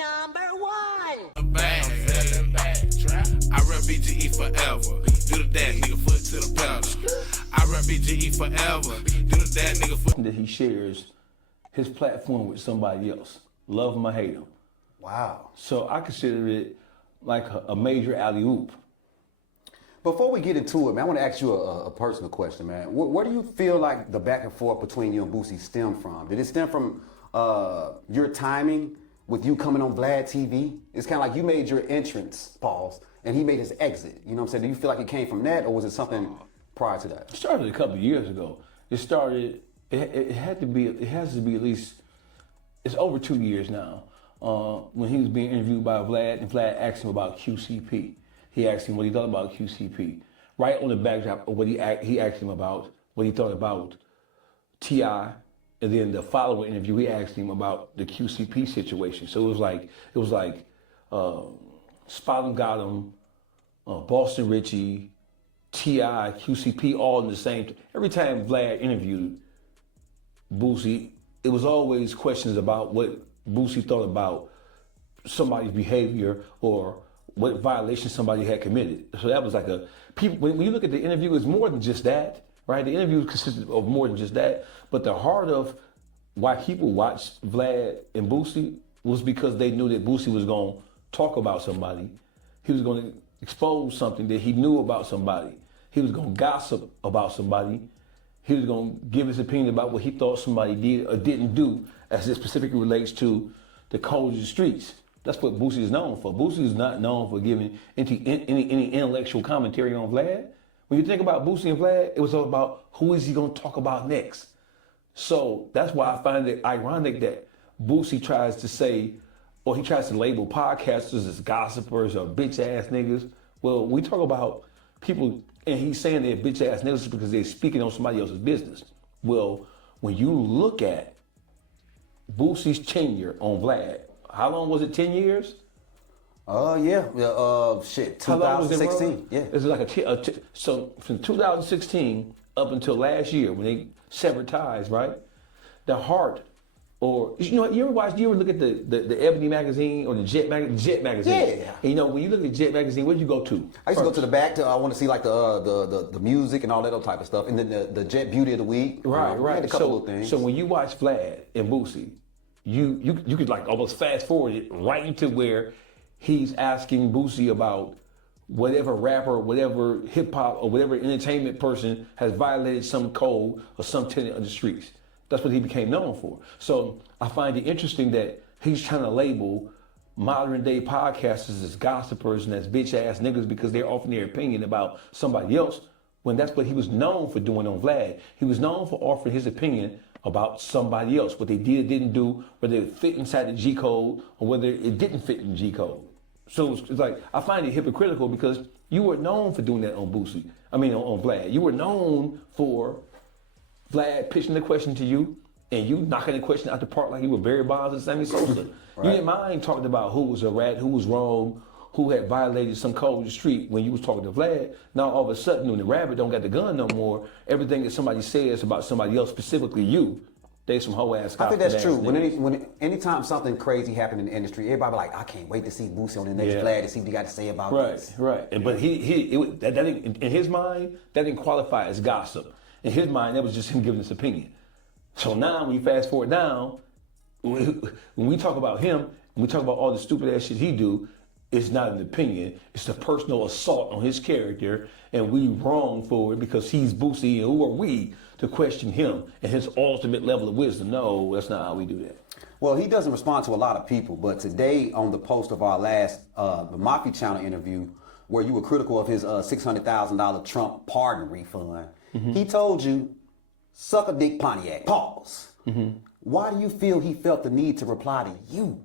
#1. I run BGE forever. Do the dad nigga foot to the pedal. I run BGE forever. Do the dad nigga foot. That he shares his platform with somebody else. Love him or hate him. Wow. So I consider it like a major alley-oop. Before we get into it, man, I want to ask you a personal question, man. Where do you feel like the back and forth between you and Boosie stem from? Did it stem from your timing with you coming on Vlad TV? It's kind of like you made your entrance, pause, and he made his exit. You know what I'm saying? Do you feel like it came from that, or was it something prior to that? It started a couple of years ago. It has to be at least, it's over 2 years now. When he was being interviewed by Vlad, and Vlad asked him about QCP. He asked him what he thought about QCP. Right on the backdrop of what he asked him about what he thought about T.I., and then the following interview, he asked him about the QCP situation. So it was like Spot'em Got 'Em, Boston Richie, T.I., QCP, all in the same. Every time Vlad interviewed Boosie, it was always questions about what Boosie thought about somebody's behavior or what violation somebody had committed. So that was like when you look at the interview, it's more than just that, right? The interview consisted of more than just that, but the heart of why people watched Vlad and Boosie was because they knew that Boosie was going to talk about somebody. He was going to expose something that he knew about somebody. He was going to gossip about somebody. He was going to give his opinion about what he thought somebody did or didn't do as it specifically relates to the codes of the streets. That's what Boosie is known for. Boosie is not known for giving any intellectual commentary on Vlad. When you think about Boosie and Vlad, it was all about who is he going to talk about next. So that's why I find it ironic that Boosie tries to say, or he tries to label podcasters as gossipers or bitch-ass niggas. Well, we talk about people, and he's saying they're bitch-ass niggas because they're speaking on somebody else's business. Well, when you look at Boosie's tenure on Vlad, how long was it, 10 years? Yeah, 2016. Yeah. It's like so from 2016 up until last year when they severed ties, right? The heart, or you know, you ever look at the Ebony magazine or the Jet magazine? Yeah. And, you know, when you look at Jet magazine, where did you go to? I used to go to the back I want to see like the music and all that other type of stuff, and then the Jet Beauty of the Week. Right. I had a couple of things. So when you watch Vlad and Boosie, you could like almost fast forward it right into where he's asking Boosie about whatever rapper, whatever hip hop, or whatever entertainment person has violated some code or some tenet of the streets. That's what he became known for. So I find it interesting that he's trying to label modern day podcasters as gossipers and as bitch ass niggas because they're offering their opinion about somebody else, when that's what he was known for doing on Vlad. He was known for offering his opinion about somebody else, what they did or didn't do, whether it fit inside the G code or whether it didn't fit in the G code. So it's like, I find it hypocritical because you were known for doing that on on Vlad. You were known for Vlad pitching the question to you and you knocking the question out the park like you were Barry Bonds and Sammy Sosa. Right. You didn't mind talking about who was a rat, who was wrong, who had violated some code of the street when you was talking to Vlad. Now all of a sudden when the rabbit don't got the gun no more, everything that somebody says about somebody else, specifically you, they some hoe ass. I think that's true. When anytime something crazy happened in the industry, everybody be like, I can't wait to see Boosie on the next Vlad to see what he got to say about this. Right. But that didn't, in his mind, that didn't qualify as gossip. In his mind, that was just him giving his opinion. So now when you fast forward down, when we talk about him, when we talk about all the stupid ass shit he do, it's not an opinion. It's a personal assault on his character, and we wrong for it because he's Boosie, and who are we to question him and his ultimate level of wisdom? No, that's not how we do that. Well, he doesn't respond to a lot of people, but today on the post of our last the Mafia Channel interview, where you were critical of his $600,000 Trump pardon refund, he told you, suck a dick Pontiac, pause. Why do you feel he felt the need to reply to you?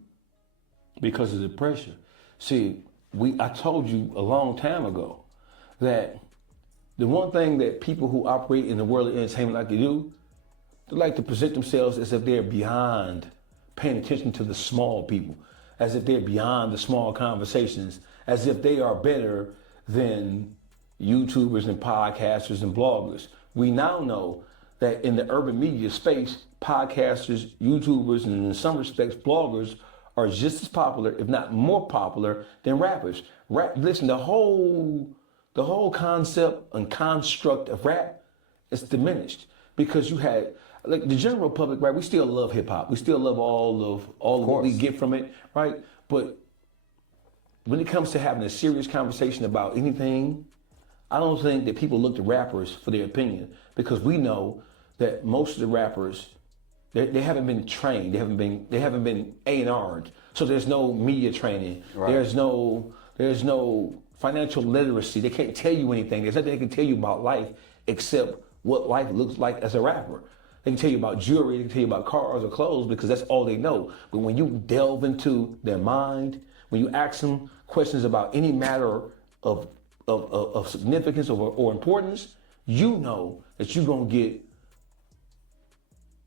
Because of the pressure. See, I told you a long time ago that the one thing that people who operate in the world of entertainment like to do, they like to present themselves as if they're beyond paying attention to the small people, as if they're beyond the small conversations, as if they are better than YouTubers and podcasters and bloggers. We now know that in the urban media space, podcasters, YouTubers, and in some respects, bloggers are just as popular, if not more popular, than rappers. Listen, the whole concept and construct of rap is diminished because you had like the general public, right? We still love hip hop. We still love all of what we get from it, right? But when it comes to having a serious conversation about anything, I don't think that people look to rappers for their opinion because we know that most of the rappers they haven't been trained. They haven't been A&R'd. So there's no media training. Right. There's no financial literacy. They can't tell you anything. There's nothing they can tell you about life except what life looks like as a rapper. They can tell you about jewelry, they can tell you about cars or clothes because that's all they know. But when you delve into their mind, when you ask them questions about any matter of significance or importance, you know that you're going to get,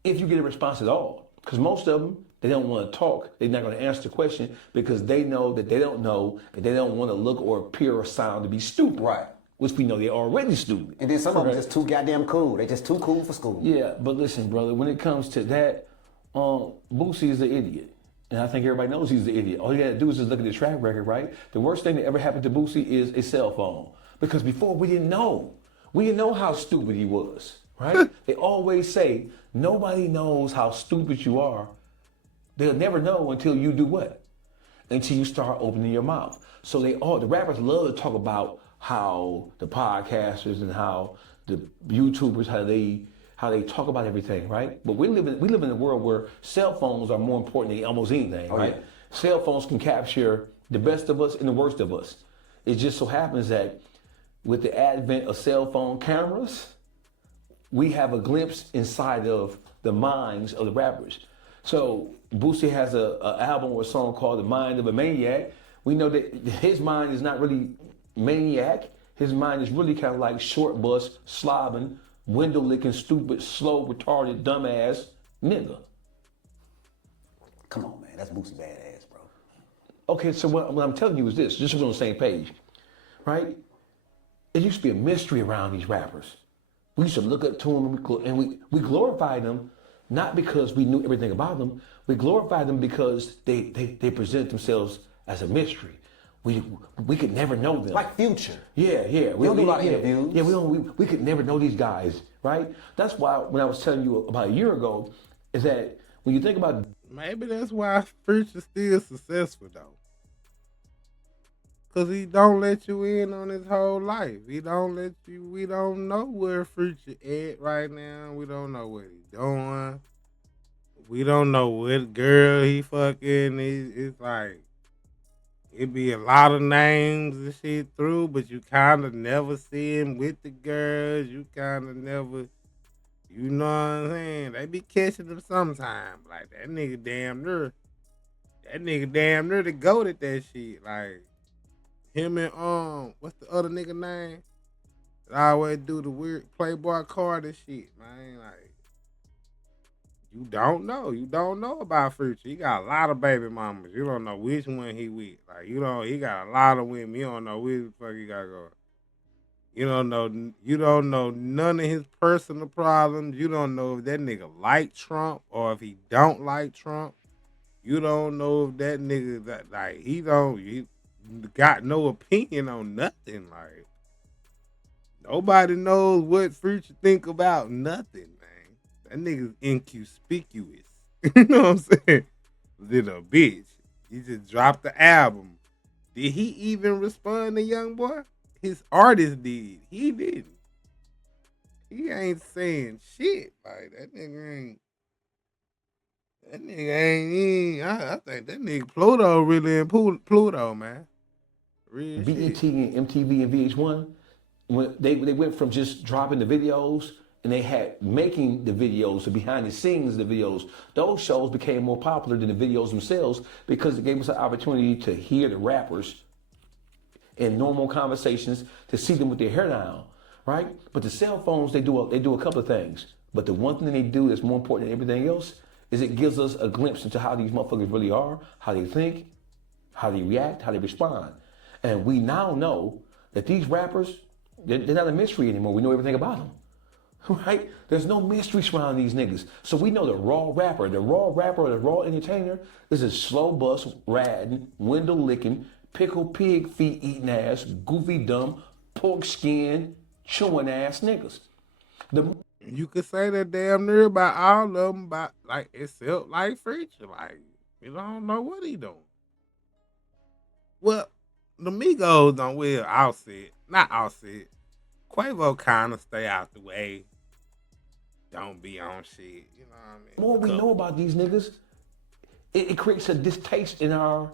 if you get a response at all. Because most of them, they don't want to talk. They're not going to answer the question because they know that they don't know and they don't want to look or appear or sound to be stupid. Right. Which we know they're already stupid. And then some of them just too goddamn cool. They just too cool for school. Yeah, but listen, brother, when it comes to that, Boosie is an idiot. And I think everybody knows he's the idiot. All you gotta do is just look at the track record, right? The worst thing that ever happened to Boosie is a cell phone. Because before we didn't know. We didn't know how stupid he was, right? They always say, nobody knows how stupid you are. They'll never know until you do what? Until you start opening your mouth. So the rappers love to talk about how the podcasters and how the YouTubers, how they talk about everything, right? But we live in a world where cell phones are more important than almost anything, right? Yeah. Cell phones can capture the best of us and the worst of us. It just so happens that with the advent of cell phone cameras, we have a glimpse inside of the minds of the rappers. So Boosie has an album or a song called The Mind of a Maniac. We know that his mind is not really maniac. His mind is really kind of like short bus, slobbing, window licking, stupid, slow, retarded, dumbass nigga. Come on, man. That's Boosie badass, bro. Okay, so what I'm telling you is this, just so we're on the same page, right? It used to be a mystery around these rappers. We used to look up to them and we glorified them, not because we knew everything about them. We glorified them because they present themselves as a mystery. We could never know them. Like Future. Yeah. We don't do a lot of interviews. Yeah, we could never know these guys, right? That's why when I was telling you about a year ago, is that when you think about... Maybe that's why Future's still successful, though. Because he don't let you in on his whole life. We don't know where Future at right now. We don't know what he's doing. We don't know what girl he fucking. It's like... It be a lot of names and shit through, but you kind of never see him with the girls. You kind of never, you know what I'm saying? They be catching him sometime. Like, that nigga damn near the goat at that shit. Like, him and, what's the other nigga name? That always do the weird Playboy card and shit, man. Like, you don't know about Future. He got a lot of baby mamas. You don't know which one he with. Like, he got a lot of women. You don't know which the fuck he got going. You don't know none of his personal problems. You don't know if that nigga like Trump or if he don't like Trump. You don't know if that nigga he got no opinion on nothing. Like, nobody knows what Future think about nothing. That nigga's inconspicuous. You know what I'm saying? Little bitch. He just dropped the album. Did he even respond to Young Boy? His artist did. He didn't. He ain't saying shit. Like, that nigga ain't. I think that nigga Pluto really in Pluto, man. Real BET shit. and MTV and VH1, when they went from just dropping the videos and they had making the videos, the behind the scenes of the videos. Those shows became more popular than the videos themselves because it gave us an opportunity to hear the rappers in normal conversations, to see them with their hair down, right? But the cell phones, they do a couple of things. But the one thing they do that's more important than everything else is it gives us a glimpse into how these motherfuckers really are, how they think, how they react, how they respond. And we now know that these rappers, they're not a mystery anymore. We know everything about them. Right? There's no mystery surrounding these niggas. So we know the raw rapper, the raw entertainer is a slow bus, ratting, window licking, pickle pig feet eating ass, goofy dumb, pork skin, chewing ass niggas. The You could say that damn near about all of them, but like except like Future, like you don't know what he doing. Well, the Migos don't will Offset, not Offset. Quavo kind of stay out the way. Don't be on shit. You know what I mean? more we know about these niggas, it creates a distaste in our.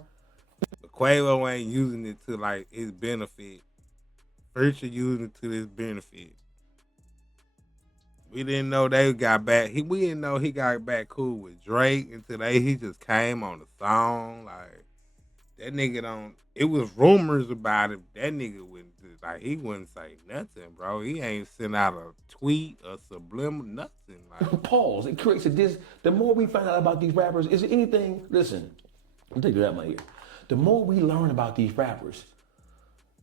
But Quavo ain't using it to like his benefit. Future using it to his benefit. We didn't know they got back. We didn't know he got back cool with Drake until he just came on the song. Like that nigga don't. It was rumors about it. That nigga wouldn't like. He wouldn't say nothing, bro. He ain't sent out a tweet, a subliminal, nothing. Like Pause. It creates a dis. The more we find out about these rappers, is it anything? Listen, I'm taking it out my ear. The more we learn about these rappers,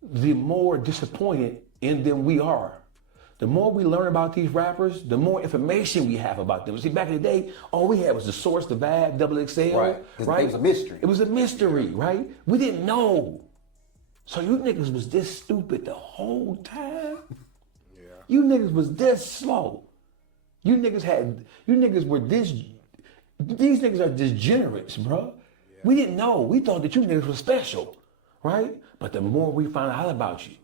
the more disappointed in them we are. The more we learn about these rappers, the more information we have about them. See, back in the day, all we had was the Source, the Vibe, Double XL, Right. right? It was a mystery. It was a mystery, right? We didn't know. So you niggas was this stupid the whole time? yeah, You niggas was this slow. You niggas were this, these niggas are degenerates, bro. Yeah. We didn't know. We thought that you niggas were special, right? But the more we found out about you,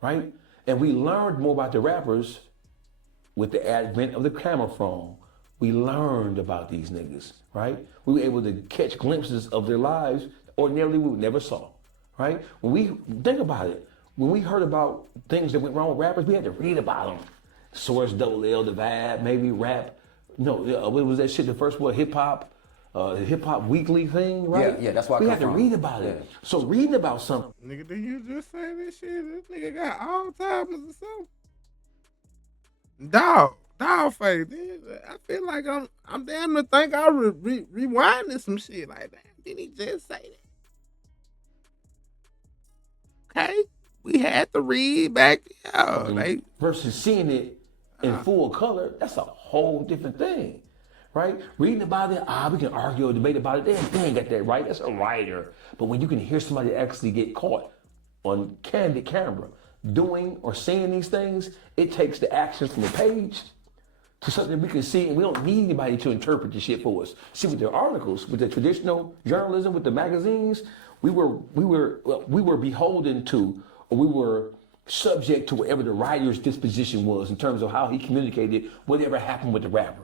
right? And we learned more about the rappers with the advent of the camera phone. We learned about these niggas, right? We were able to catch glimpses of their lives ordinarily we never saw, right? When we think about it, when we heard about things that went wrong with rappers, we had to read about them. Source, Double L, the Vibe, maybe rap. No, what was that shit? The first one, hip hop weekly thing, right? Yeah, that's why I we come had to from. Yeah. read about it. So reading about something. nigga, did you just say this shit? This nigga got Alzheimer's or something? Dawgface. I feel like I'm damn to think I rewinding some shit like that. Did he just say that? Okay, we had to read back. Like Versus seeing it in full color, that's a whole different thing, right? Reading about it, we can argue or debate about it. They ain't got that right. That's a writer. But when you can hear somebody actually get caught on candid camera doing or saying these things, it takes the actions from the page to something we can see, and we don't need anybody to interpret the shit for us. See, with the articles, with the traditional journalism, with the magazines, we were beholden to, or we were subject to whatever the writer's disposition was in terms of how he communicated whatever happened with the rapper,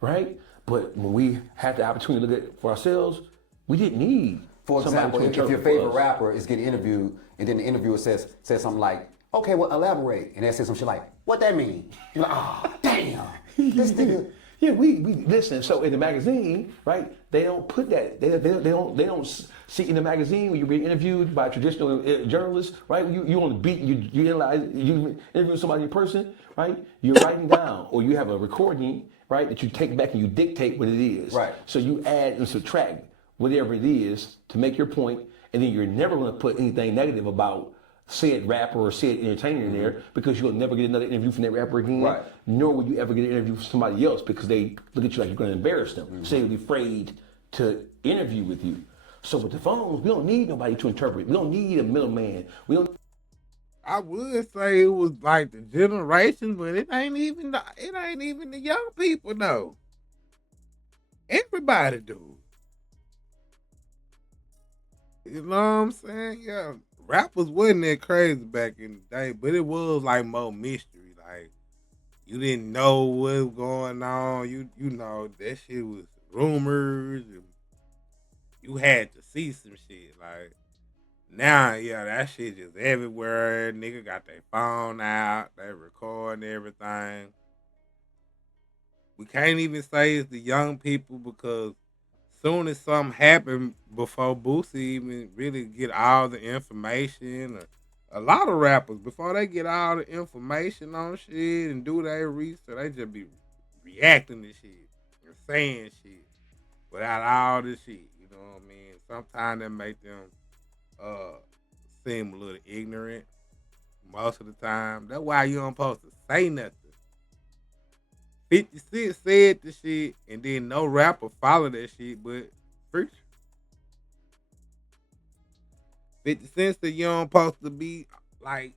right? But when we had the opportunity to look at it for ourselves, we didn't need. For example, if your favorite rapper is getting interviewed, and then the interviewer says something like, "Okay, well, elaborate," and they say some shit like, "What that mean?" You're like, "Oh, damn, this nigga." Yeah, we listen. So in the magazine, right? They don't put that. They don't see in the magazine when you're being interviewed by traditional journalists, right? You on the beat, you analyze, you interview somebody in person, right? You're writing down, or you have a recording, right? That you take back and you dictate what it is. Right. So you add and subtract whatever it is to make your point, and then you're never going to put anything negative about said rapper or said entertainer in there, because you'll never get another interview from that rapper again. Right. Nor will you ever get an interview from somebody else because they look at you like you're going to embarrass them. So they'll be afraid to interview with you. So with the phones, we don't need nobody to interpret. We don't need a middleman. We don't. I would say it was like the generation, but it ain't even the young people though. Everybody do. You know what I'm saying? Yeah. Rappers wasn't that crazy back in the day, but it was like more mystery. Like you didn't know what was going on. You know that shit was rumors. And you had to see some shit. Like now, yeah, that shit just everywhere. Nigga got their phone out. They recording everything. We can't even say it's the young people because soon as something happened before Boosie even really get all the information, a lot of rappers, before they get all the information on shit and do their research, they just be reacting to shit and saying shit without all this shit. You know what I mean? Sometimes that make them seem a little ignorant most of the time. That's why you don't supposed to say nothing. 50 Cent said the shit, and then no rapper followed that shit, but Future. 50 Cent said you don't supposed to be like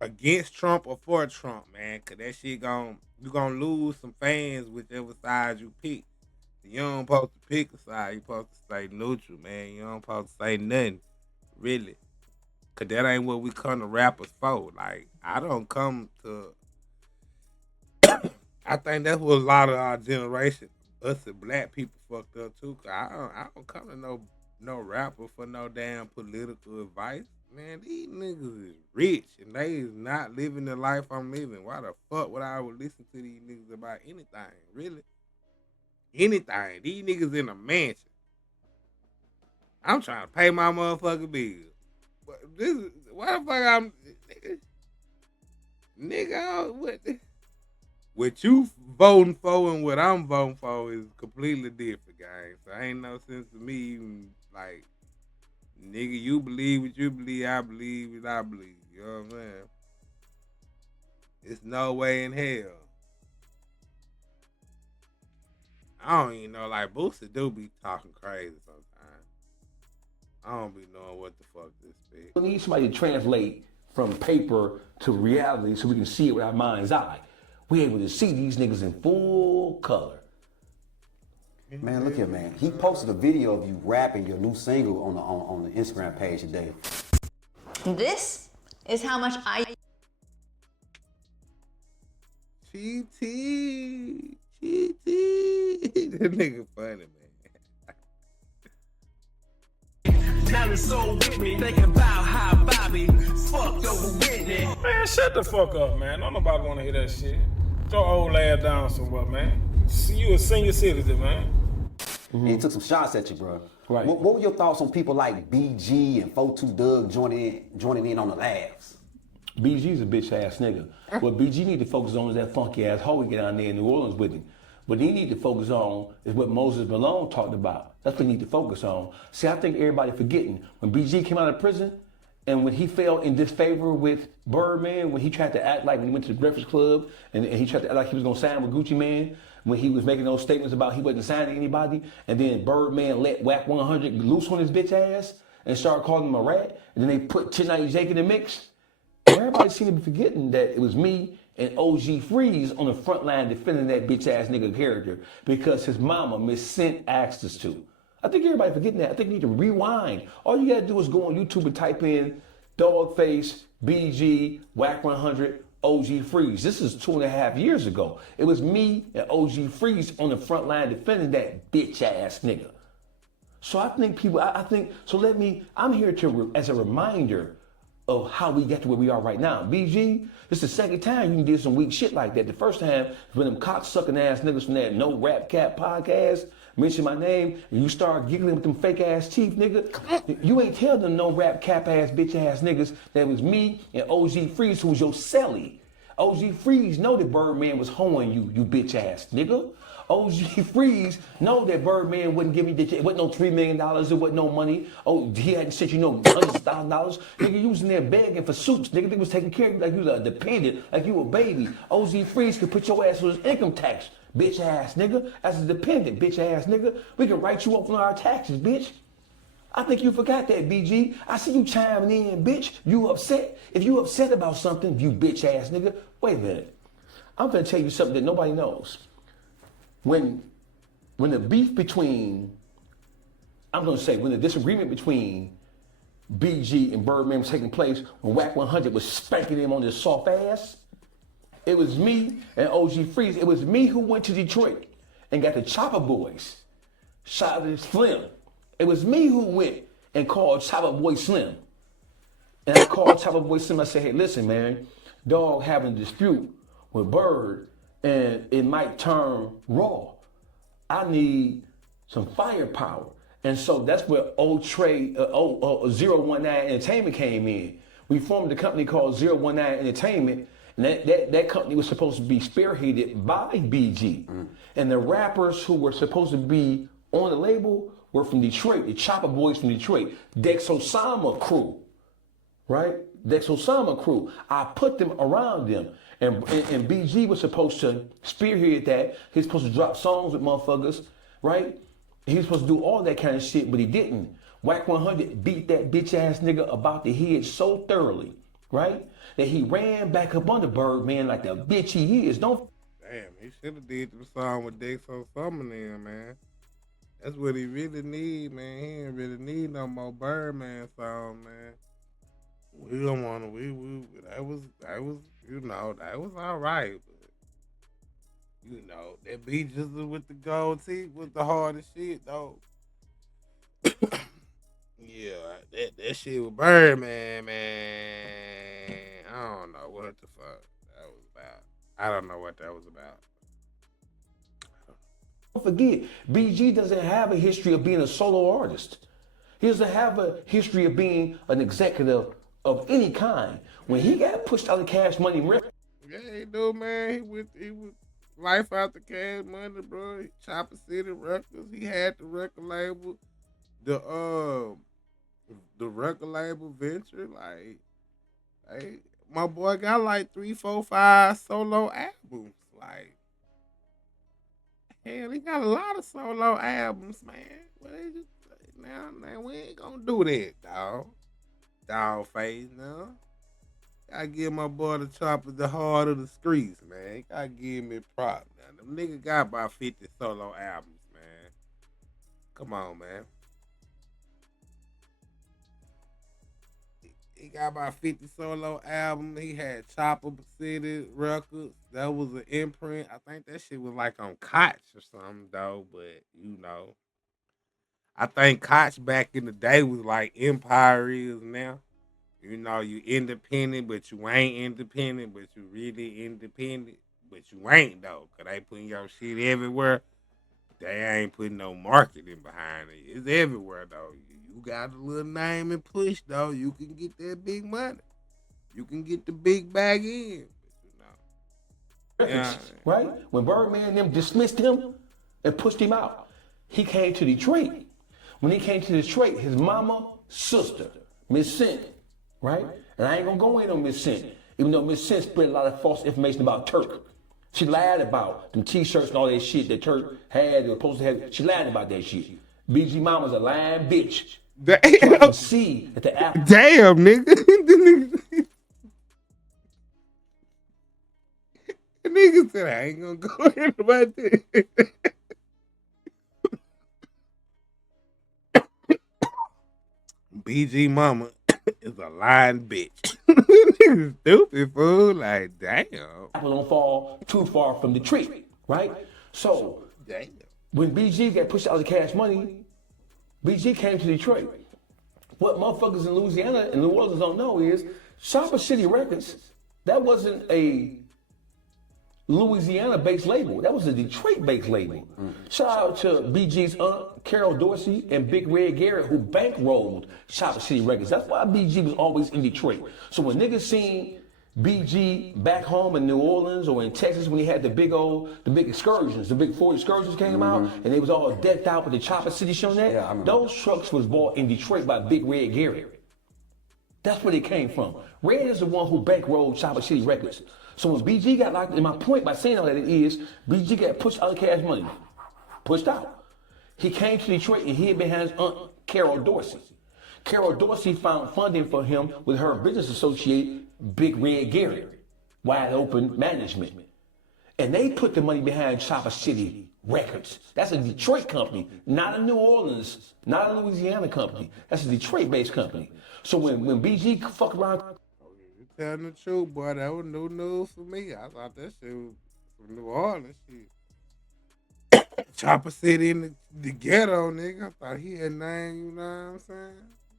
against Trump or for Trump, man, cause that shit you gonna lose some fans whichever side you pick. You don't supposed to pick a side. You supposed to stay neutral, man. You don't supposed to say nothing, really, cause that ain't what we come to rappers for. Like I don't come to. I think that's what a lot of our generation, us and black people, fucked up too. Cause I don't come to no rapper for no damn political advice. Man, these niggas is rich and they is not living the life I'm living. Why the fuck would I listen to these niggas about anything? Really? Anything. These niggas in a mansion. I'm trying to pay my motherfucking bills. Why the fuck I'm nigga what you voting for and what I'm voting for is completely different, guys. So ain't no sense to me even like nigga, you believe what you believe, I believe what I believe. You know what I'm saying? It's no way in hell. I don't even know, like Boosie do be talking crazy sometimes. I don't be knowing what the fuck this be. We need somebody to translate from paper to reality so we can see it with our mind's eye. We able to see these niggas in full color. Man, look here, man. He posted a video of you rapping your new single on the Instagram page today. This is how much I... GT. That nigga funny, man. Now the soul with me, thinking about how Bobby fucked over Whitney. Man, shut the fuck up, man. Don't nobody want to hear that shit. Your old ass down somewhere, man. You a senior citizen, man. And he took some shots at you, bro. Right. What were your thoughts on people like BG and 42 Doug joining in on the laughs? BG's a bitch ass nigga. What BG need to focus on is that funky ass hoe he get down there in New Orleans with him. What he need to focus on is what Moses Malone talked about. That's what he need to focus on. See, I think everybody forgetting when BG came out of prison and when he fell in disfavor with Birdman, when he tried to act like when he went to the Breakfast Club and he tried to act like he was gonna sign with Gucci Man, when he was making those statements about he wasn't signing anybody, and then Birdman let Whack 100 loose on his bitch ass and started calling him a rat, and then they put 1090 Jake in the mix. Everybody seemed to be forgetting that it was me and OG Freeze on the front line defending that bitch ass nigga character because his mama, Miss Cent, asked us to. I think everybody forgetting that. I think you need to rewind. All you gotta do is go on YouTube and type in Dawgface, BG, Whack 100, OG Freeze. This is 2.5 years ago. It was me and OG Freeze on the front line defending that bitch ass nigga. So I think people, I'm here to as a reminder of how we got to where we are right now. BG, this is the second time you did some weak shit like that. The first time was when them cocksucking ass niggas from that No Rap Cap podcast mentioned my name and you start giggling with them fake ass teeth, nigga. You ain't tell them No Rap Cap ass bitch ass niggas that it was me and OG Freeze who was your celly. OG Freeze know that Birdman was hoeing you bitch ass nigga. OG Freeze know that Birdman wouldn't give me it wasn't no $3 million, it wasn't no money. Oh, he hadn't sent you no hundreds of $1,000. Nigga, you was in there begging for soups. Nigga, they was taking care of you like you was a dependent, like you a baby. OG Freeze could put your ass on his income tax, bitch ass nigga. As a dependent, bitch ass nigga. We can write you up on our taxes, bitch. I think you forgot that, BG. I see you chiming in, bitch. You upset? If you upset about something, you bitch ass nigga, wait a minute. I'm gonna tell you something that nobody knows. When the beef between, when the disagreement between BG and Birdman was taking place, when Whack 100 was spanking him on his soft ass, it was me and OG Freeze. It was me who went to Detroit and got the Chopper Boys, shot at Slim. It was me who went and called Chopper Boy Slim. And I called Chopper Boy Slim. I said, hey, listen, man, dog having a dispute with Bird and it might turn raw. I need some firepower. And so that's where 019 Entertainment came in. We formed a company called 019 Entertainment, and that company was supposed to be spearheaded by BG. And the rappers who were supposed to be on the label were from Detroit, the Chopper Boys from Detroit, Dex Osama crew, right? the Osama crew. I put them around them. And BG was supposed to spearhead that. He's supposed to drop songs with motherfuckers, right? He was supposed to do all that kind of shit, but he didn't. Whack 100 beat that bitch ass nigga about the head so thoroughly, right? That he ran back up under Birdman like the bitch he is. Don't. Damn, he should have did the song with Dexo Summer then, man. That's what he really need, man. He ain't really need no more Birdman song, man. We don't want to. That was that was all right, but that beat just with the gold teeth was the hardest shit, though. Yeah, that shit with Birdman, man. I don't know what the fuck that was about. I don't know what that was about. Don't forget, BG doesn't have a history of being a solo artist. He doesn't have a history of being an executive of any kind. When he got pushed out of Cash Money Records. Yeah, he do, man. He was Life After Cash Money, bro. Chopper City Records. He had the record label, the record label venture. Like, my boy got like 3, 4, 5 solo albums. Like, hell, he got a lot of solo albums, man. But they just now we ain't gonna do that, dog. Dawgface, no. Gotta give my boy the Chopper the heart of the streets, man. Gotta give me props. Now, them niggas got about 50 solo albums, man. Come on, man. He got about 50 solo albums. He had Chopper City Records. That was an imprint. I think that shit was like on Koch or something, though. But, I think Koch back in the day was like Empire is now. You independent, but you ain't independent, but you really independent, but you ain't, though. Because they putting your shit everywhere. They ain't putting no marketing behind it. It's everywhere, though. You got a little name and push, though. You can get that big money. You can get the big bag in. But, Yeah. Right? When Birdman and them dismissed him and pushed him out, he came to Detroit. When he came to Detroit, his mama, sister, Miss Cent, right? And I ain't gonna go in on Miss Cent, even though Miss Cent spread a lot of false information about Turk. She lied about them t-shirts and all that shit that Turk had or supposed to have. She lied about that shit. BG Mama's a lying bitch. Damn, So I can see that the apple. damn nigga. The nigga said, I ain't gonna go in about this. BG Mama is a lying bitch. Nigga stupid, fool. Like, damn. Apple don't fall too far from the tree, right? So Damn. when BG got pushed out of Cash Money, BG came to Detroit. What motherfuckers in Louisiana and New Orleans don't know is Chopper City Records, that wasn't a Louisiana-based label. That was a Detroit-based label. Shout out to BG's aunt, Carol Dorsey, and Big Red Garrett, who bankrolled Chopper City Records. That's why BG was always in Detroit. So when niggas seen BG back home in New Orleans or in Texas when he had the big excursions, the big 40 excursions came out, and they was all decked out with the Chopper City show that, Yeah, I remember. those trucks was bought in Detroit by Big Red Garrett. That's where they came from. Red is the one who bankrolled Chopper City Records. So when BG got locked, and my point by saying all that is, BG got pushed out of Cash Money. Pushed out. He came to Detroit and he had been his aunt, Carol Dorsey. Carol Dorsey found funding for him with her business associate, Big Red Garrett, Wide Open Management. And they put the money behind Chopper City Records. That's a Detroit company, not a New Orleans, not a Louisiana company. That's a Detroit-based company. So when BG fuck around, You telling the truth, boy. That was new news for me. I thought that shit was from New Orleans shit. Chopper City in the ghetto, nigga. I thought he had name, you know what I'm saying?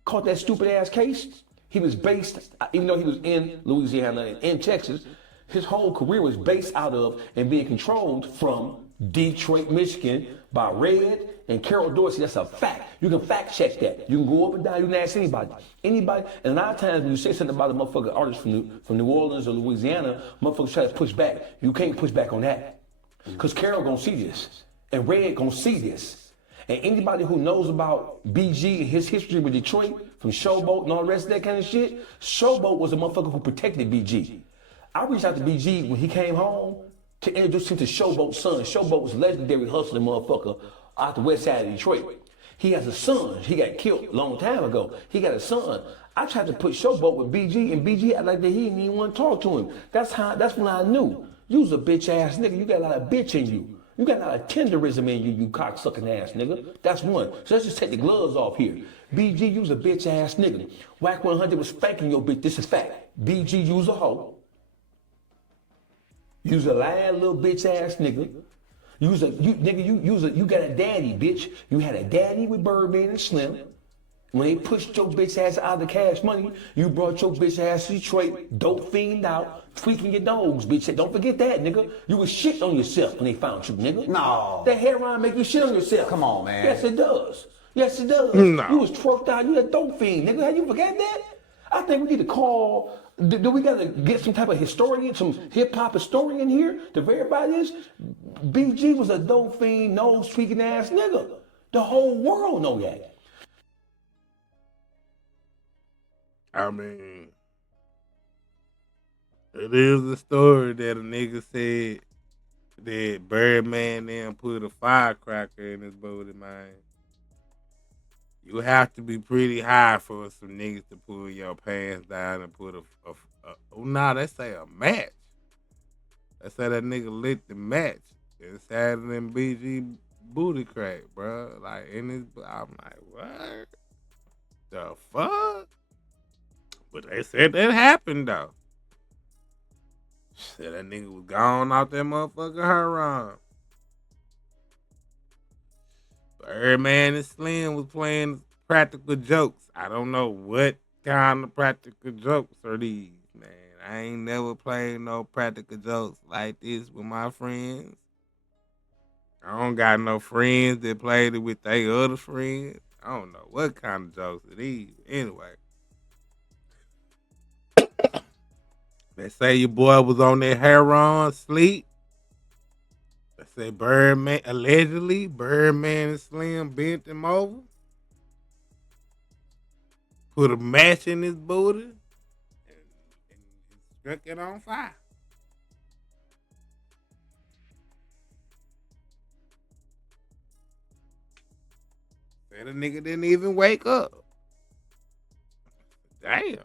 caught that stupid ass case, he was based, even though he was in Louisiana and in Texas, his whole career was based out of and being controlled from Detroit, Michigan by Red and Carol Dorsey. That's a fact. You can fact check that. You can go up and down. You can ask anybody. Anybody. And a lot of times when you say something about a motherfucking artist from New Orleans or Louisiana, motherfuckers try to push back. You can't push back on that. Because Carol gonna see this. And Red gonna see this. And anybody who knows about BG and his history with Detroit, from Showboat and all the rest of that kind of shit, Showboat was a motherfucker who protected BG. I reached out to BG when he came home to introduce him to Showboat's son. Showboat was a legendary hustling motherfucker out the west side of Detroit. He has a son. He got killed a long time ago. He got a son. I tried to put Showboat with BG, and BG acted like that he didn't even want to talk to him. That's when I knew. You was a bitch ass nigga. You got a lot of bitch in you. You got a lot of tenderism in you, you cocksucking ass nigga. That's one. So let's just take the gloves off here. BG, you was a bitch ass nigga. Whack 100 was spanking your bitch. This is fact. BG, you was a hoe. You was a lying little bitch ass nigga. You got a daddy, bitch. You had a daddy with Birdman and Slim. When they pushed your bitch ass out of the Cash Money, you brought your bitch ass to Detroit, dope fiend out, tweaking your dogs, bitch. Don't forget that, nigga. You was shit on yourself when they found you, nigga. No. That heroin make you shit on yourself. Come on, man. Yes, it does. Yes, it does. No. You was twerked out. You a dope fiend, nigga. How you forget that? I think we need to call. Do we gotta get some type of historian, some hip hop historian here to verify this? BG was a dope fiend, nose tweaking ass nigga. The whole world know that. I mean, it is a story that a nigga said that Birdman then put a firecracker in his booty, man. You have to be pretty high for some niggas to pull your pants down and put they say a match. They say that nigga lit the match inside of them BG booty crack, bro. Like, in his, I'm like, what the fuck? But they said that happened, though. Said that nigga was gone off that motherfucker heroin. Birdman and Slim was playing practical jokes. I don't know what kind of practical jokes are these, man. I ain't never played no practical jokes like this with my friends. I don't got no friends that played it with their other friends. I don't know what kind of jokes are these. Anyway. They say your boy was on that heroin sleep. They say Birdman, allegedly, Birdman and Slim bent him over. Put a match in his booty. And struck it on fire. Say the nigga didn't even wake up. Damn.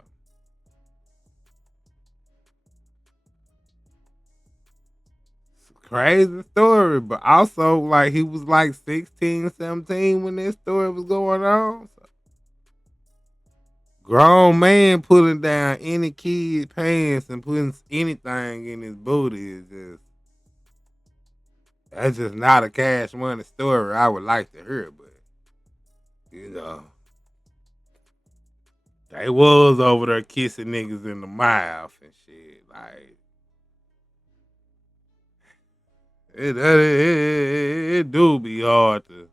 Crazy story, but also like he was like 16, 17 when this story was going on. So, grown man pulling down any kid's pants and putting anything in his booty is that's just not a Cash Money story I would like to hear, but you know, they was over there kissing niggas in the mouth and shit, like. It do be hard to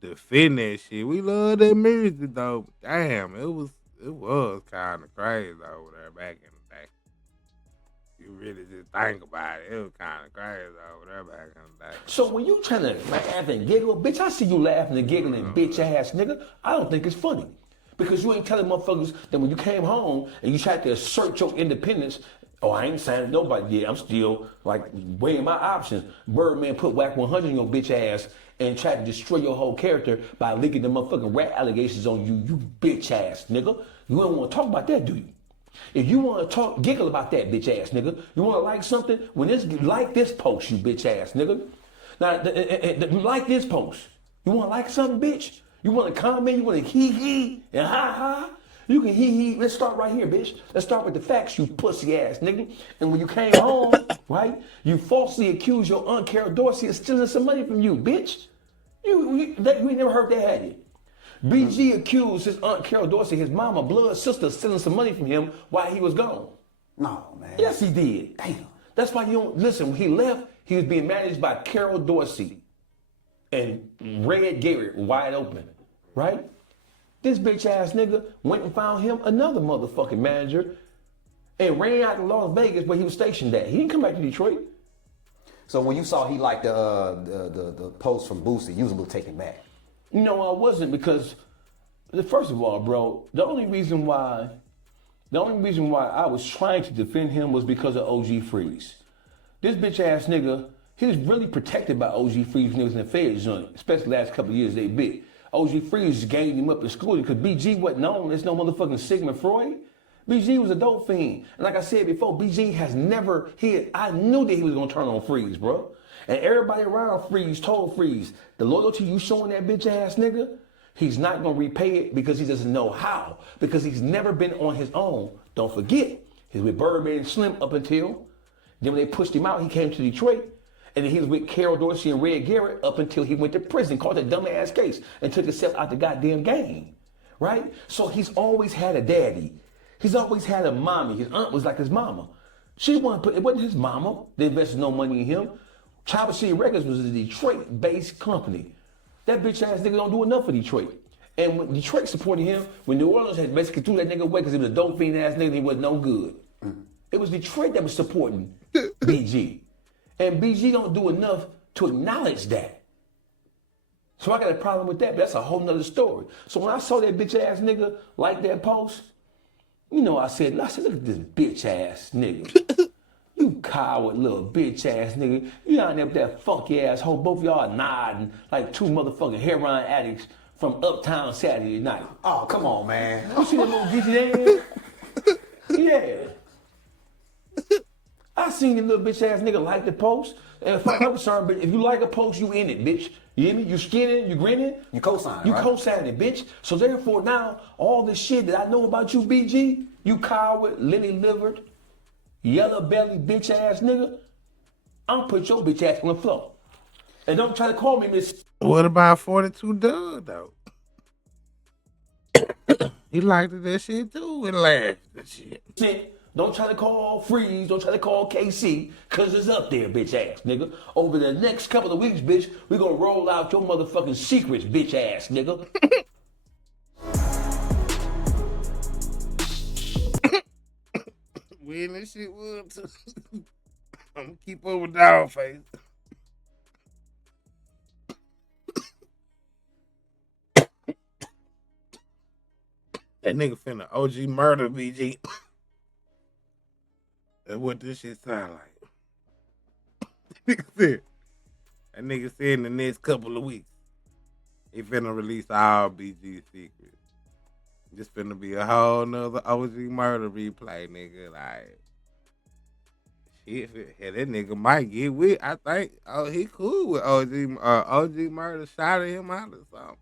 defend that shit. We love that music though. But damn, it was kind of crazy over there back in the day. You really just think about it, it was kind of crazy over there back in the day. So when you trying to laugh and giggle, bitch, I see you laughing and giggling, bitch ass nigga. I don't think it's funny. Because you ain't telling motherfuckers that when you came home and you tried to assert your independence, oh, I ain't signing nobody yet. I'm still like weighing my options. Birdman put whack 100 in your bitch ass and tried to destroy your whole character by leaking the motherfucking rat allegations on you, you bitch ass nigga. You don't want to talk about that, do you? If you want to talk, giggle about that bitch ass nigga. You want to like something? When this like this post, you bitch ass nigga. Now, like this post. You want to like something, bitch? You want to comment? You want to hee and ha? You can hee. Let's start right here, bitch. Let's start with the facts, you pussy ass nigga. And when you came home, right, you falsely accused your Aunt Carol Dorsey of stealing some money from you, bitch. You never heard that, had you? BG accused his Aunt Carol Dorsey, his mama, blood sister, stealing some money from him while he was gone. No, man. Yes, he did. Damn. That's why you don't listen. When he left, he was being managed by Carol Dorsey and Red Garrett wide open, right? This bitch ass nigga went and found him another motherfucking manager and ran out to Las Vegas where he was stationed at. He didn't come back to Detroit. So when you saw he liked the post from Boosie, you was a little taken back. No, I wasn't because, first of all, bro, the only reason why I was trying to defend him was because of OG Freeze. This bitch ass nigga, he was really protected by OG Freeze when he was in the Fed joint, especially the last couple of years they bit. OG Freeze gained him up in school because BG wasn't known as no motherfucking Sigmund Freud. BG was a dope fiend. And like I said before, BG has never, I knew that he was gonna turn on Freeze, bro. And everybody around Freeze told Freeze, the loyalty you showing that bitch ass nigga, he's not gonna repay it because he doesn't know how. Because he's never been on his own. Don't forget, he was with Birdman and Slim up until, then when they pushed him out, he came to Detroit. And then he was with Carol Dorsey and Red Garrett up until he went to prison, caught that dumbass case, and took himself out the goddamn game, right? So he's always had a daddy. He's always had a mommy. His aunt was like his mama. It wasn't his mama that invested no money in him. Chopper City Records was a Detroit-based company. That bitch ass nigga don't do enough for Detroit. And when Detroit supported him, when New Orleans had basically threw that nigga away because he was a dope fiend ass nigga and he was no good. It was Detroit that was supporting BG. And BG don't do enough to acknowledge that. So I got a problem with that, but that's a whole nother story. So when I saw that bitch ass nigga like that post, you know, I said, look at this bitch ass nigga. You coward little bitch ass nigga. You out there with that funky ass hoe. Both of y'all nodding like two motherfucking heroin addicts from Uptown Saturday night. Oh, come on, man. You see that little geeky ass? Yeah. I seen them little bitch ass nigga like the post. And if I'm concerned, but if you like a post, you in it, bitch. You hear me? You skinning, you grinning. You co-sign, You right? co-sign it, bitch. So therefore now, all the shit that I know about you, BG, you coward, lily-livered, yellow-belly bitch ass nigga, I'm put your bitch ass on the floor. And don't try to call me Miss. What about 42 Doug though? He liked that shit too and laughed and shit. Don't try to call Freeze, don't try to call KC, cause it's up there, bitch ass nigga. Over the next couple of weeks, bitch, we gonna roll out your motherfucking secrets, bitch ass nigga. We in this shit wood too. I'm gonna keep up with Dawgface. That nigga finna OG murder BG. That's what this shit sound like. That nigga said in the next couple of weeks, he finna release all BG secrets. This finna be a whole nother OG murder replay, nigga. Like, shit, yeah, that nigga might get with. I think, he cool with OG. OG murder shot at him out or something.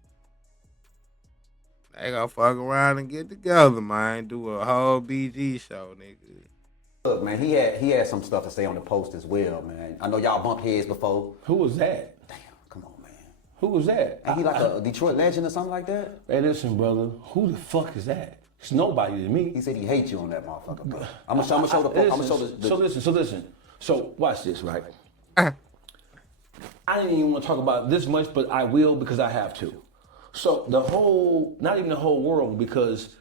They gonna fuck around and get together, man. Do a whole BG show, nigga. Look, man, he had some stuff to say on the post as well, man. I know y'all bumped heads before. Who was that? Damn, come on, man. Who was that? Ain't he like a Detroit legend or something like that? Hey, listen, brother. Who the fuck is that? It's nobody to me. He said he hates you on that motherfucker, bro. I'm gonna show the. So listen. So watch this, right? I didn't even want to talk about this much, but I will because I have to. So not even the whole world, because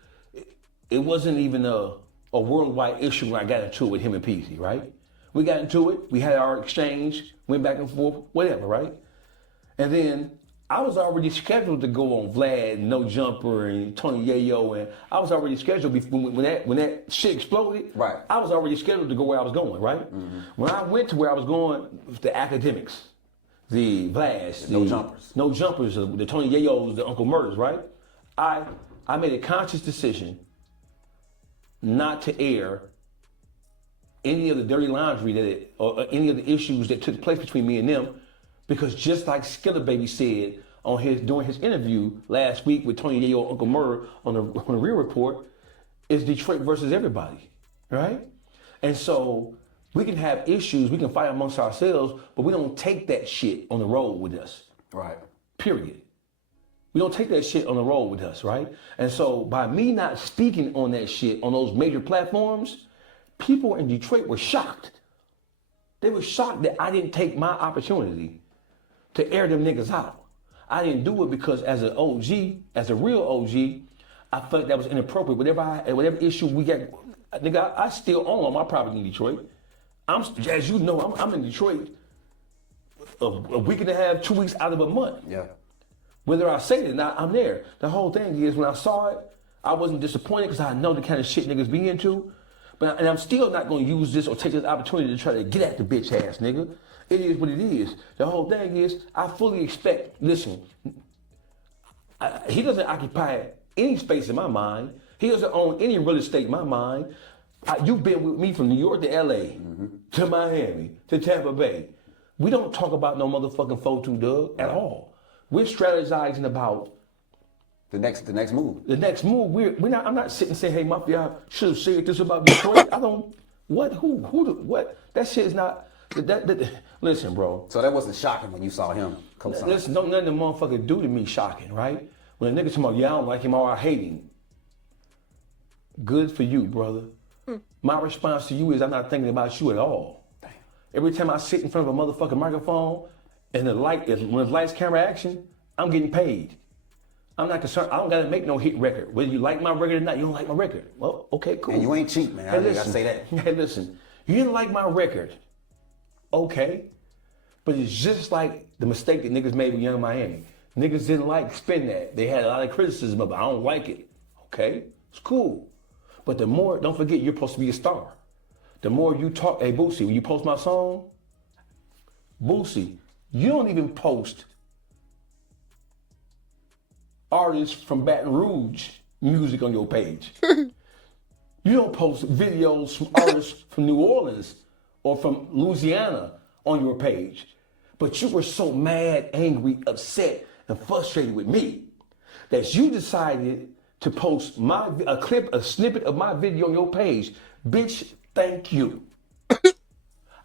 it wasn't even a worldwide issue when I got into it with him and Peasy, right? We got into it, we had our exchange, went back and forth, whatever, right? And then I was already scheduled to go on Vlad, No Jumper, and Tony Yayo, and I was already scheduled when that shit exploded. Right. I was already scheduled to go where I was going, right? Mm-hmm. When I went to where I was going, the academics, the Vlads, No Jumpers, the Tony Yayos, the Uncle Murders, right? I made a conscious decision not to air any of the dirty laundry or any of the issues that took place between me and them, because just like Skiller Baby said during his interview last week with Tony Yayo, Uncle Murder on the Real Report, it's Detroit versus everybody, right? And so we can have issues, we can fight amongst ourselves, but we don't take that shit on the road with us. Right. Period. We don't take that shit on the road with us, right? And so by me not speaking on that shit on those major platforms, people in Detroit were shocked. They were shocked that I didn't take my opportunity to air them niggas out. I didn't do it because as an OG, as a real OG, I felt that was inappropriate. Whatever issue we got, nigga, I still own all my property in Detroit. As you know, I'm in Detroit a week and a half, 2 weeks out of a month. Yeah. Whether I say it or not, I'm there. The whole thing is when I saw it, I wasn't disappointed because I know the kind of shit niggas be into. And I'm still not going to use this or take this opportunity to try to get at the bitch ass nigga. It is what it is. The whole thing is, I fully expect, listen, he doesn't occupy any space in my mind. He doesn't own any real estate in my mind. You've been with me from New York to LA, to Miami, to Tampa Bay. We don't talk about no motherfucking 4-2 Doug at all. We're strategizing about the next move. The next move. We're not. I'm not sitting saying, "Hey, Mafia, I should have said this about Detroit." I don't. What? Who? What? That shit is not. Listen, bro. So that wasn't shocking when you saw him co-sign. Listen, don't nothing the motherfucker do to me shocking, right? When a nigga talking about, yeah, I don't like him or I hate him. Good for you, brother. My response to you is I'm not thinking about you at all. Damn. Every time I sit in front of a motherfucking microphone and when the lights, camera, action, I'm getting paid. I'm not concerned. I don't gotta make no hit record. Whether you like my record or not, you don't like my record. Well, okay, cool. And you ain't cheap, man. I gotta say that. Hey, listen, you didn't like my record. Okay. But it's just like the mistake that niggas made with Young Miami. Niggas didn't like Spin That. They had a lot of criticism of it. I don't like it. Okay? It's cool. But the more, don't forget, you're supposed to be a star. The more you talk, hey, Boosie, when you post my song, Boosie, you don't even post artists from Baton Rouge music on your page. You don't post videos from artists from New Orleans or from Louisiana on your page. But you were so mad, angry, upset, and frustrated with me that you decided to post a snippet of my video on your page. Bitch, thank you.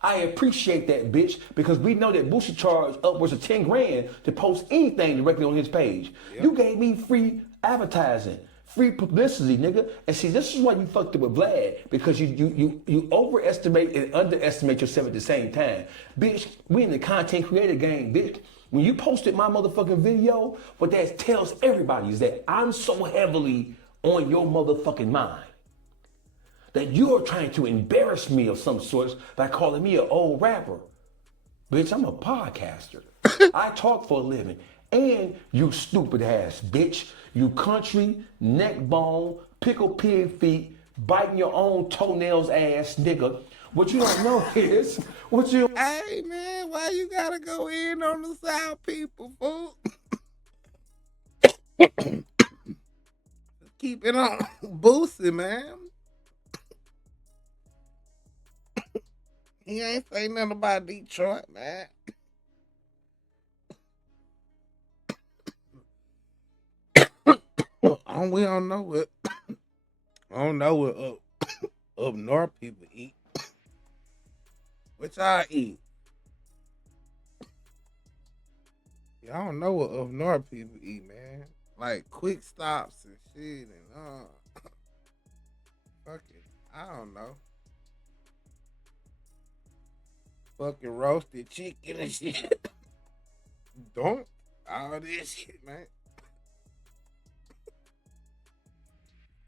I appreciate that, bitch, because we know that Boosie charged upwards of 10 grand to post anything directly on his page. Yep. You gave me free advertising, free publicity, nigga. And see, this is why you fucked up with Vlad, because you overestimate and underestimate yourself at the same time. Bitch, we in the content creator game, bitch. When you posted my motherfucking video, what that tells everybody is that I'm so heavily on your motherfucking mind that you're trying to embarrass me of some sorts by calling me an old rapper. Bitch, I'm a podcaster. I talk for a living. And you stupid ass bitch, you country, neck bone, pickle pig feet, biting your own toenails ass nigga. What you don't know is, Hey man, why you gotta go in on the South people, fool? Keep it on Boosie, man. He ain't say nothing about Detroit, man. We don't know what. I don't know what up north people eat. What y'all eat? Y'all don't know what up north people eat, man. Like quick stops and shit and fuck it. I don't know. Fucking roasted chicken and shit. Don't all this shit, man.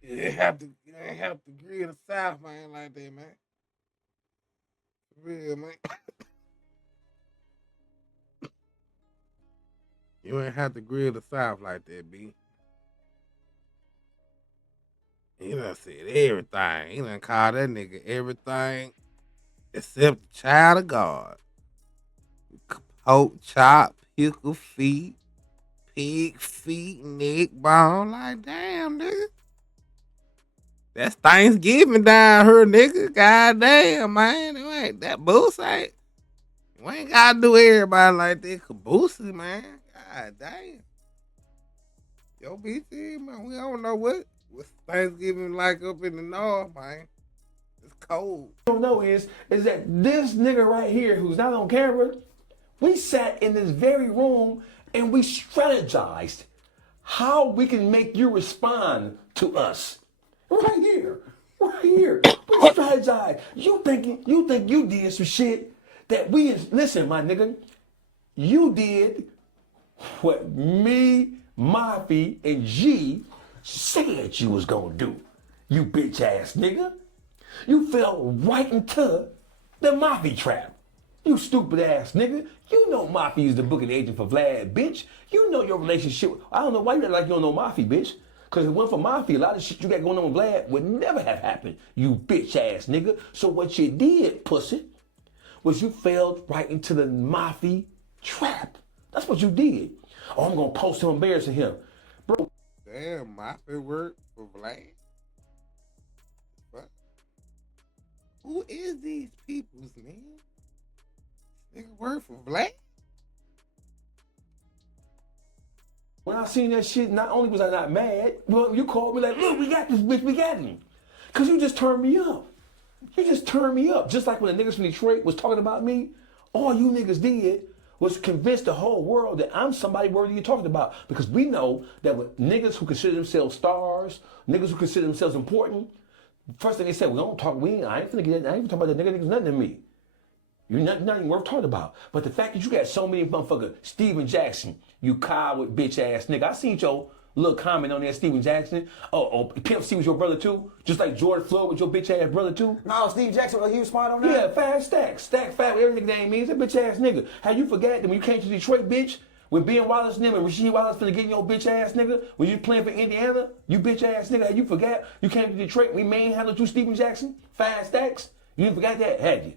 You ain't have to grill the South, man, like that, man. For real, man. You ain't have to grill the South like that, B. He done said everything. He done called that nigga everything except the child of God. Pork chop, pickle feet, pig feet, neck bone. Like, damn, nigga. That's Thanksgiving down here, nigga. God damn, man. It ain't that Boosie. We ain't gotta do everybody like that. Boosie, man. God damn. Yo, BT, man, we don't know what's Thanksgiving like up in the north, man. It's cold. What I don't know is that this nigga right here who's not on camera, we sat in this very room and we strategized how we can make you respond to us. Right here. We strategized. You think you did some shit that listen, my nigga, you did what me, Mafia, and G said you was gonna do, you bitch ass nigga. You fell right into the Mafia trap. You stupid ass nigga. You know Mafia is the booking agent for Vlad, bitch. You know your relationship. I don't know why you act like you don't know Mafia, bitch. Because if it went for Mafia, a lot of shit you got going on with Vlad would never have happened, you bitch ass nigga. So what you did, pussy, was you fell right into the Mafia trap. That's what you did. Oh, I'm going to post him embarrassing him. Bro. Damn, Mafia work for Vlad? What? Who is these peoples, man? Nigga work for Vlad? When I seen that shit, not only was I not mad, but you called me like, look, we got this bitch, we got him. Because you just turned me up. You just turned me up. Just like when the niggas from Detroit was talking about me, all you niggas did was convince the whole world that I'm somebody worthy you're talking about. Because we know that with niggas who consider themselves stars, niggas who consider themselves important, first thing they said, I ain't talking about that nigga's nothing to me. You're nothing worth talking about. But the fact that you got so many motherfuckers, Steven Jackson, you coward bitch ass nigga. I seen your little comment on there, Steven Jackson. Oh, Pimp C was your brother too? Just like George Floyd was your bitch ass brother too? No, Steve Jackson, he was smart on that? Yeah, fast stack. Stack fat with everything name means. That bitch ass nigga. How you forgot that when you came to Detroit, bitch? When Ben Wallace and them and Rasheed Wallace finna get in your bitch ass nigga? When you playing for Indiana? You bitch ass nigga. How you forgot? You came to Detroit, we manhandled you, Steven Jackson? Fast stacks? You didn't forgot that, had you?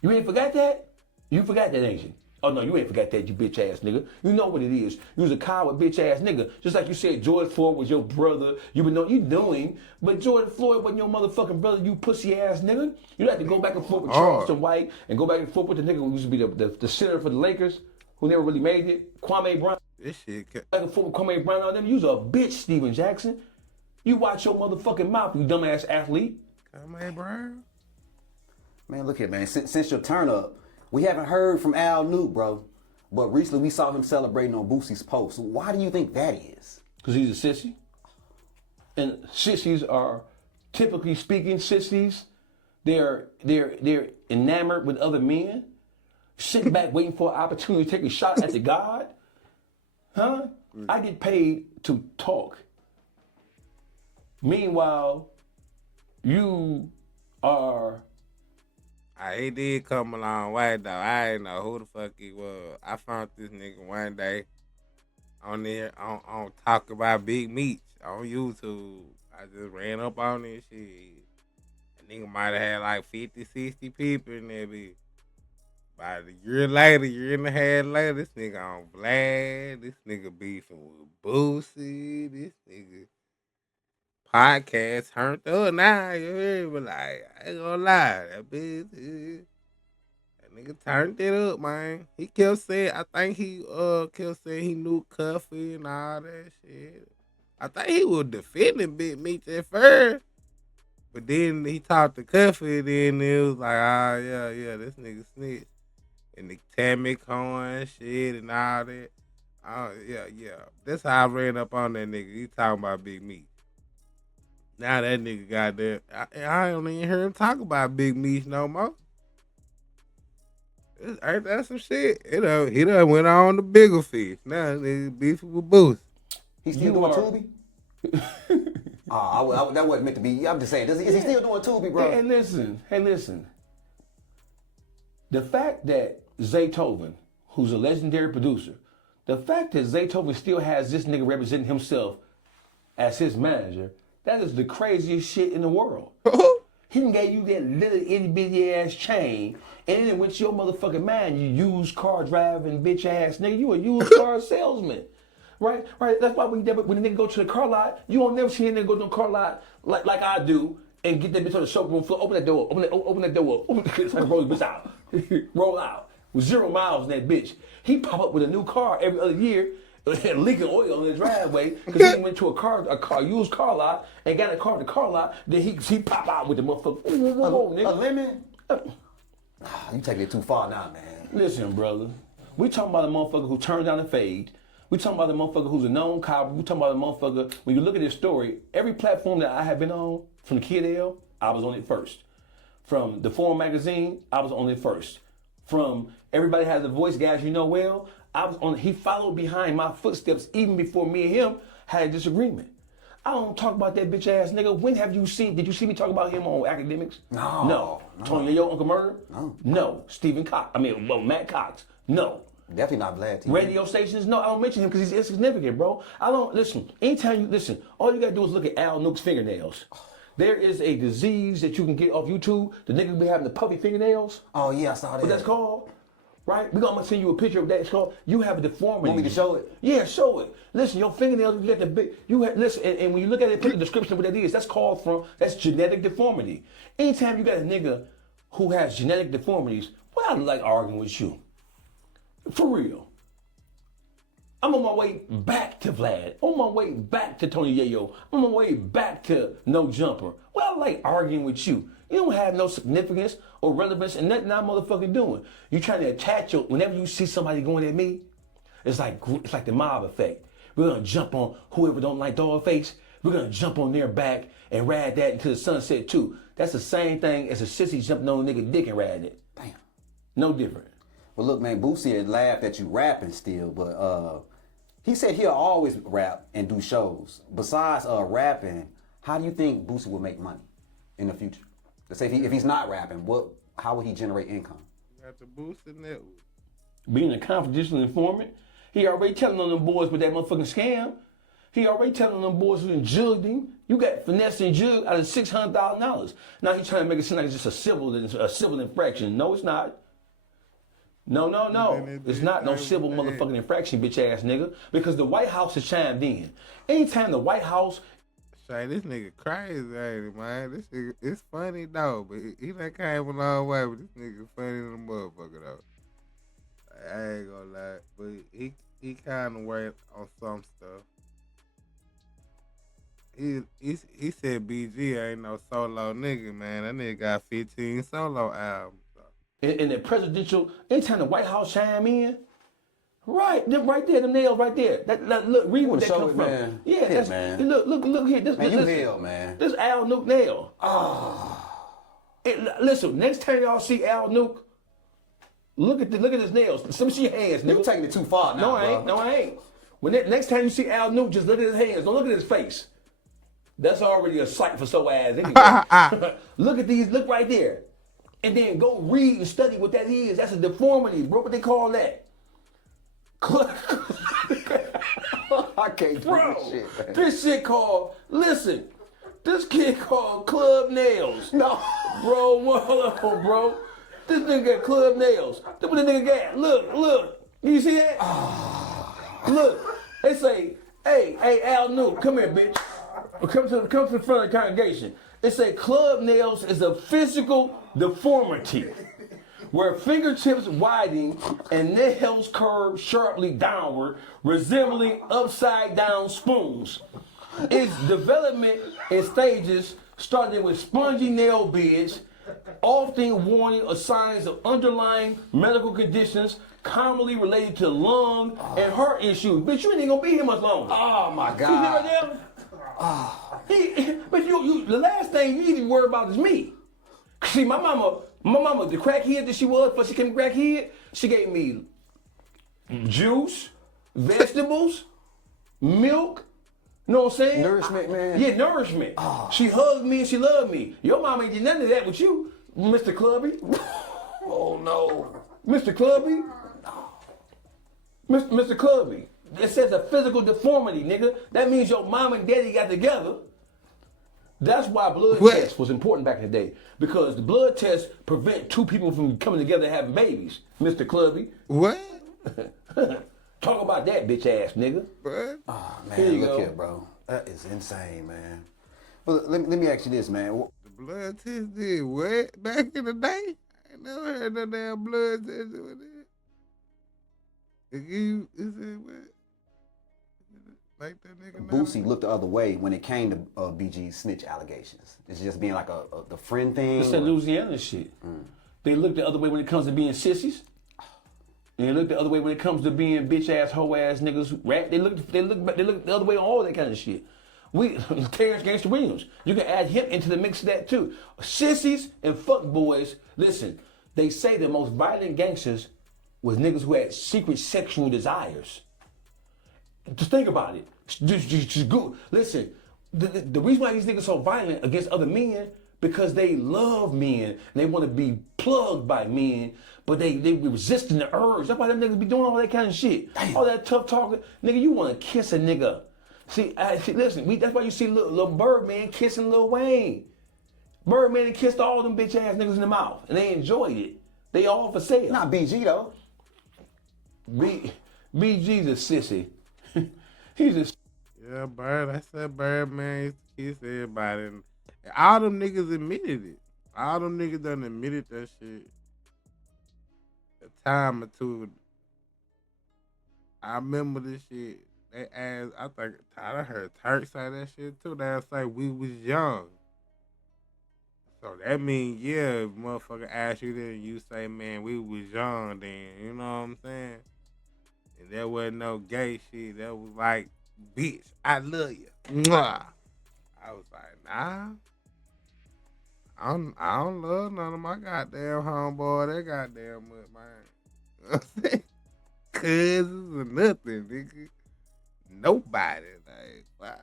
You ain't forgot that? You forgot that, ain't you? Oh no, you ain't forgot that, you bitch ass nigga. You know what it is. You was a coward bitch ass nigga. Just like you said George Floyd was your brother. You been know you doing, but George Floyd wasn't your motherfucking brother, you pussy ass nigga. You had to go back and forth with Charleston White and go back and forth with the nigga who used to be the center for the Lakers, who never really made it. Kwame Brown. This shit Back and forth with Kwame Brown on them. You was a bitch, Steven Jackson. You watch your motherfucking mouth, you dumbass athlete. Kwame Brown? Man, look here, man. Since your turn up, we haven't heard from Al Newt, bro. But recently we saw him celebrating on Boosie's post. Why do you think that is? Because he's a sissy. And sissies are, typically speaking, sissies, they're enamored with other men, sitting back waiting for an opportunity to take a shot at the God. Huh? I get paid to talk. Meanwhile, you are... He did come a long way, though. I didn't know who the fuck he was. I found this nigga one day on there on Talk About Big Meats on YouTube. I just ran up on this shit. That nigga might have had like 50, 60 people in there, bitch. About a year and a half later, this nigga on Vlad. This nigga beefing with Boosie. This nigga podcast turned up now. You hear me? Like, I ain't gonna lie. That bitch, that nigga turned it up, man. He kept saying, I think he kept saying he knew Cuffy and all that shit. I think he was defending Big Meats at first. But then he talked to Cuffy, then it was like, yeah, this nigga snitch. And the Tammy Cohen shit and all that. Oh, yeah. That's how I ran up on that nigga. He talking about Big Meats. Now that nigga got there. I don't even hear him talk about Big Meats no more. Ain't that some shit? He done went on the bigger fish. Now nigga beefing with Boosie. He still doing Tubi? That wasn't meant to be. I'm just saying, is he still doing Tubi, bro? Hey, listen. The fact that Zaytoven, who's a legendary producer, the fact that Zaytoven still has this nigga representing himself as his manager, that is the craziest shit in the world. He done gave you that little itty bitty ass chain, and then went to your motherfucking mind, you used car driving bitch ass nigga. You a used car salesman. Right? That's why when the nigga go to the car lot, you won't never see a nigga go to the car lot like I do and get that bitch on the showroom floor. Open that door up. Open that door up. It's like roll this bitch out. Roll out. With 0 miles in that bitch. He pop up with a new car every other year and leaking oil in the driveway because he went to a used car lot and got a car in the car lot. Then he pop out with the motherfucker. A lemon? You taking it too far now, man. Listen, brother. We talking about a motherfucker who turned down the fade. We talking about a motherfucker who's a known cop. We talking about a motherfucker, when you look at this story, every platform that I have been on, from the Kid L, I was on it first. From the Forum magazine, I was on it first. From Everybody Has a Voice, guys you know well, he followed behind my footsteps even before me and him had a disagreement. I don't talk about that bitch ass nigga. When have you seen? Did you see me talk about him on Academics? No. Tony Yayo, Uncle Murder? No. Stephen Cox. Matt Cox. No. Definitely not Vlad TV. Radio stations? No, I don't mention him because he's insignificant, bro. I don't listen. Anytime you listen, all you gotta do is look at Al Nook's fingernails. There is a disease that you can get off YouTube. The nigga be having the puffy fingernails. Oh yeah, I saw that. What that's called? Right? I'm gonna send you a picture of that. It's called. You have a deformity. Want me to show it? Yeah, show it. Listen, your fingernails. You got the big. Listen, and when you look at it, put the description of what that is. That's genetic deformity. Anytime you got a nigga who has genetic deformities, well, I like arguing with you. For real. I'm on my way back to Vlad. On my way back to Tony Yayo. I'm on my way back to No Jumper. Well, I like arguing with you. You don't have no significance or relevance in nothing I'm motherfucking doing. You trying to attach whenever you see somebody going at me, it's like the mob effect. We're gonna jump on whoever don't like Dawgface. We're gonna jump on their back and ride that until the sunset too. That's the same thing as a sissy jumping on a nigga dick and riding it. Damn. No different. Well, look, man, Boosie had laughed at you rapping still, but he said he'll always rap and do shows. Besides rapping, how do you think Boosie will make money in the future? Let's say if he's not rapping, how will he generate income? Got the Boosie network. Being a confidential informant, he already telling on them boys with that motherfucking scam. He already telling them boys who jugged him. You got finesse and jug out of $600,000. Now he's trying to make it seem like it's just a civil infraction. No, it's not. No. It's not no civil motherfucking infraction, bitch ass nigga. Because the White House has chimed in. Anytime the White House. Say, this nigga crazy, ain't it, man? This nigga, it's funny though, but he done came a long way, but this nigga funny than a motherfucker though. I ain't gonna lie, but he kind of worked on some stuff. He said BG ain't no solo nigga, man. That nigga got 15 solo albums. In the presidential, anytime the White House chime in, right there, them nails right there. Look, read where that come from. Man. Yeah, that's, man. Look here. This, Man, listen, hell, man. This Al Nook nail. Listen, next time y'all see Al Nook, look at his nails. Let me see your hands, nigga. You taking it too far now, No, I ain't. Next time you see Al Nook, just look at his hands. Don't look at his face. That's already a sight for so ass anyway. Look right there. And then go read and study what that is. That's a deformity, bro. What they call that? I can't do Bro, this shit, man. this shit called, listen, this kid called club nails. No. Bro, hold on, bro. This nigga got club nails. Look what the nigga got. Look. You see that? Look, they say, hey, Al Nook, come here, bitch. Come to the front of the congregation. They say club nails is a physical deformity where fingertips widen and nails curve sharply downward, resembling upside down spoons. Its development in stages starting with spongy nail beds, often warning of signs of underlying medical conditions commonly related to lung and heart issues. Bitch, you ain't gonna be here much longer. Oh my You hear right God. there? But you, the last thing you need to worry about is me. See, my mama, the crackhead that she was before she became a crackhead, she gave me juice, vegetables, milk. You know what I'm saying? Nourishment, man. Yeah, nourishment. She hugged me and she loved me. Your mama ain't did none of that with you, Mr. Clubby. Oh no. Mr. Clubby. Mr. Clubby. It says a physical deformity, nigga. That means your mom and daddy got together. That's why blood tests was important back in the day. Because the blood tests prevent two people from coming together and having babies, Mr. Clubby. What? Talk about that bitch ass nigga. What? Oh Here man, you look go. here, bro. That is insane, man. Well, let me ask you this, man. The blood test did what? Back in the day? I ain't never heard no damn blood test with it. Is it what? Like that nigga Boosie looked the other way when it came to BG's snitch allegations. It's just being like the friend thing. It's that Louisiana shit. They look the other way when it comes to being sissies. And they look the other way when it comes to being bitch ass, hoe ass niggas. Rat. They look the other way on all that kind of shit. Terrence Gangster Williams. You can add him into the mix of that too. Sissies and fuck boys. Listen, they say the most violent gangsters was niggas who had secret sexual desires. Just think about it. Just go. Listen, The reason why these niggas so violent against other men because they love men and they want to be plugged by men, but they be resisting the urge. That's why them niggas be doing all that kind of shit. Damn. All that tough talking. Nigga, you want to kiss a nigga. See, listen, that's why you see little Birdman kissing Lil Wayne. Birdman kissed all them bitch ass niggas in the mouth and they enjoyed it. They all for sale. Not BG though. BG's a sissy. He's a Yeah, Bird. I said Birdman used to kiss everybody. And all them niggas admitted it. All them niggas done admitted that shit a time or two. I remember this shit. They asked, I think I heard Turk say that shit too. They say we was young. So that means, yeah, if motherfucker ask you that and you say, man, we was young then. You know what I'm saying? And there wasn't no gay shit. That was like, bitch, I love you. Mwah. I was like, nah. I don't love none of my goddamn homeboy. That goddamn much, man. You know what I'm saying? Cousins or nothing, nigga. Nobody. Like, wow.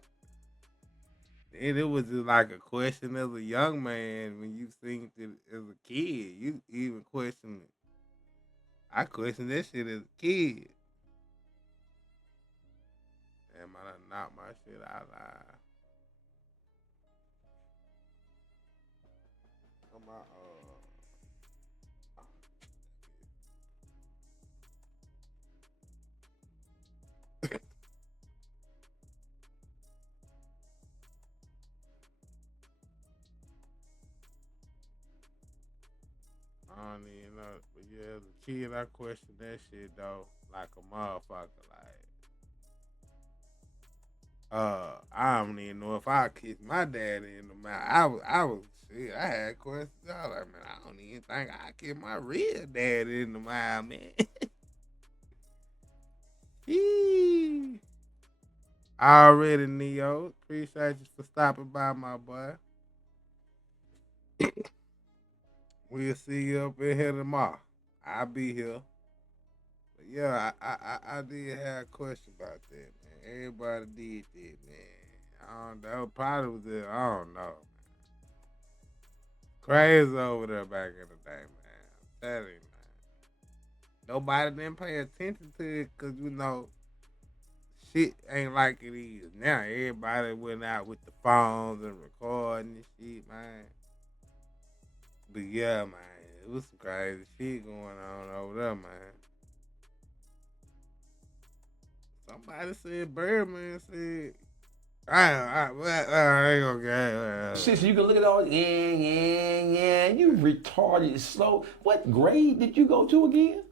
Then it was just like a question as a young man when you seen it as a kid. You even question it. I questioned that shit as a kid. Damn, I done knocked my shit out loud. On my, I don't even know. But yeah, as a kid, I questioned that shit, though, like a motherfucker. Like, I don't even know if I kissed my daddy in the mouth. Shit, I had questions. I was like, man, I don't even think I kissed my real daddy in the mouth, man. Yee. Already, Neo. Appreciate you for stopping by, my boy. We'll see you up in here tomorrow. I'll be here. But yeah, I did have a question about that, man. Everybody did that, man. I don't know. Probably was it. I don't know, man. Crazy over there back in the day, man. I'm telling you, man. Nobody didn't pay attention to it because, you know, shit ain't like it is now. Everybody went out with the phones and recording and shit, man. But yeah, man, it was some crazy shit going on over there, man. Somebody said Birdman said, I ain't gonna get Sis, you can look at all, yeah. You retarded slow. What grade did you go to again?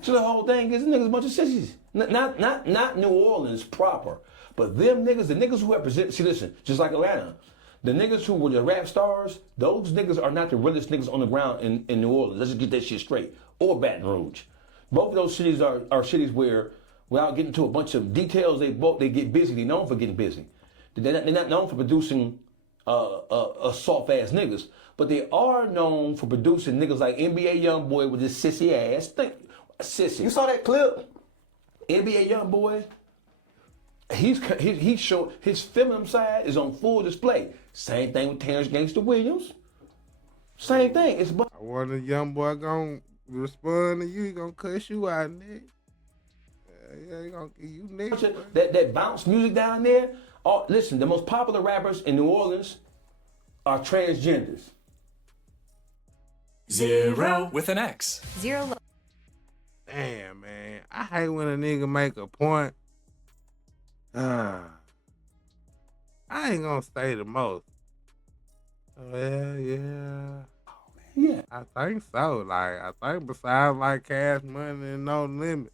So the whole thing is, niggas a bunch of sissies. Not New Orleans proper, but them niggas, the niggas who represent, see listen, just like Atlanta, the niggas who were the rap stars, those niggas are not the realest niggas on the ground in New Orleans. Let's just get that shit straight. Or Baton Rouge. Both of those cities are cities where, without getting into a bunch of details, they get busy. They're known for getting busy. They're not known for producing soft ass niggas, but they are known for producing niggas like NBA YoungBoy with his sissy ass. Sissy. You saw that clip? NBA YoungBoy. He's showing his feminine side is on full display. Same thing with Terrence Gangster Williams. Same thing. It's I wonder if young boy gonna respond to you. He gonna cuss you out, nigga. Yeah, he gonna give you niggas. that bounce music down there. Listen, the most popular rappers in New Orleans are transgenders. Zero with an X. Zero. Damn, man. I hate when a nigga make a point. I ain't gonna say the most. Yeah. Yeah. I think so. Like, I think besides like Cash Money and No Limit,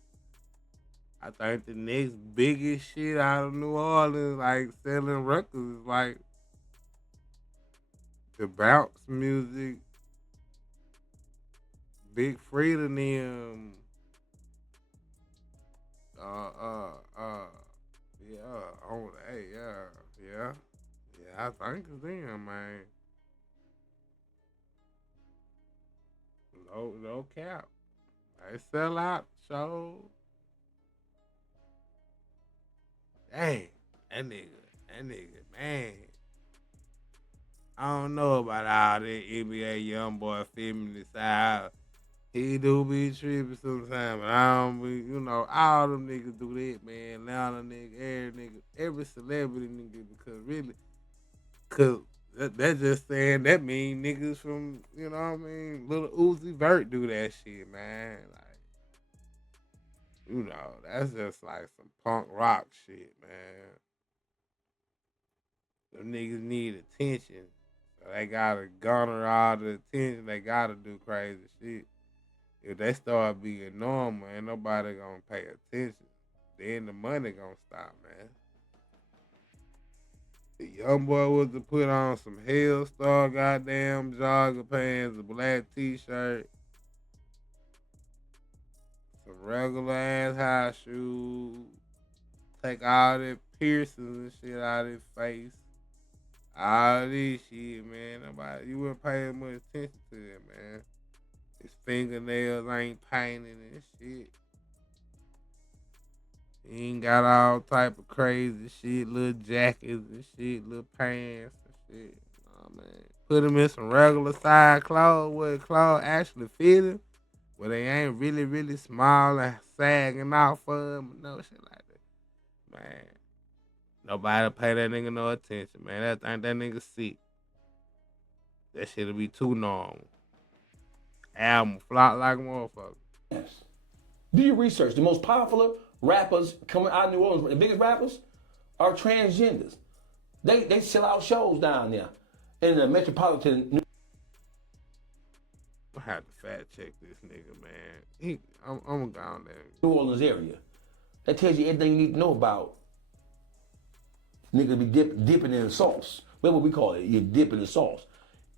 I think the next biggest shit out of New Orleans, like selling records, is like the bounce music, Big Freedom, them. Yeah, I think it's them, man. No cap. They sell out shows. Dang, that nigga. That nigga, man. I don't know about all that NBA young boy feminist side. He do be tripping sometimes, but I don't be, all them niggas do that, man. Atlanta nigga, every celebrity nigga, cause that just saying that mean niggas from, what I mean, Little Uzi Vert do that shit, man. Like, that's just like some punk rock shit, man. Them niggas need attention. So they gotta garner all the attention. They gotta do crazy shit. If they start being normal, ain't nobody gonna pay attention. Then the money gonna stop, man. The young boy was to put on some Hellstar goddamn jogger pants, a black t-shirt, some regular ass high shoes, take all that piercings and shit out of his face. All this shit, man. You wouldn't pay much attention to that, man. His fingernails ain't painted and shit. He ain't got all type of crazy shit, little jackets and shit, little pants and shit. Oh, man. Put him in some regular size clothes where clothes actually fit him, where they ain't really, really small and sagging off for him. No shit like that. Man. Nobody pay that nigga no attention, man. That nigga sick. That shit'll be too normal. Album flop like a motherfucker. Yes. Do your research. The most popular rappers coming out of New Orleans, the biggest rappers, are transgenders. They sell out shows down there in the metropolitan. I have to fact check this nigga, man. I'm down there. New Orleans area. That tells you everything you need to know about. Niggas be dipping in the sauce. That's what we call it. You dip in the sauce.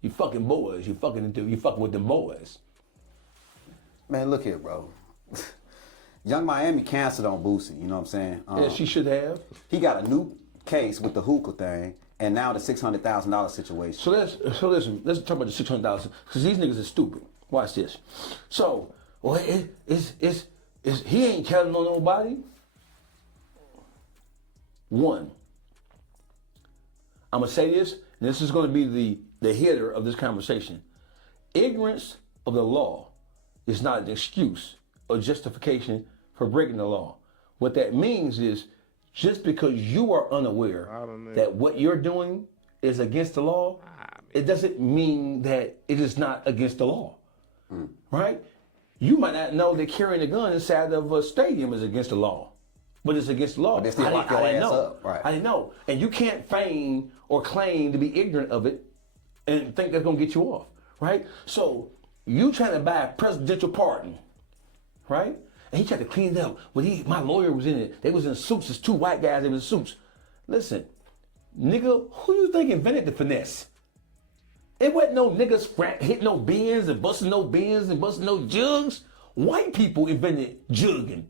You fucking boys. You fucking with them boys. Man, look here, bro. Young Miami canceled on Boosie, you know what I'm saying? Yeah, she should have. He got a new case with the hookah thing, and now the $600,000 situation. So listen, let's talk about the $600,000, because these niggas are stupid. Watch this. So, well, he ain't telling on nobody. One, I'm gonna say this, and this is gonna be the hitter of this conversation. Ignorance of the law is not an excuse or justification for breaking the law. What that means is, just because you are unaware that what you're doing is against the law, it doesn't mean that it is not against the law, right? You might not know that carrying a gun inside of a stadium is against the law, but it's against the law. But they still lock your ass up, right? I didn't know. And you can't feign or claim to be ignorant of it and think that's gonna get you off, right? So you trying to buy a presidential pardon, right? And he tried to clean it up. My lawyer was in it. They was in suits. It's two white guys. They was in suits. Listen, nigga, who you think invented the finesse? It wasn't no niggas hitting no bins and busting no bins and busting no jugs. White people invented jugging.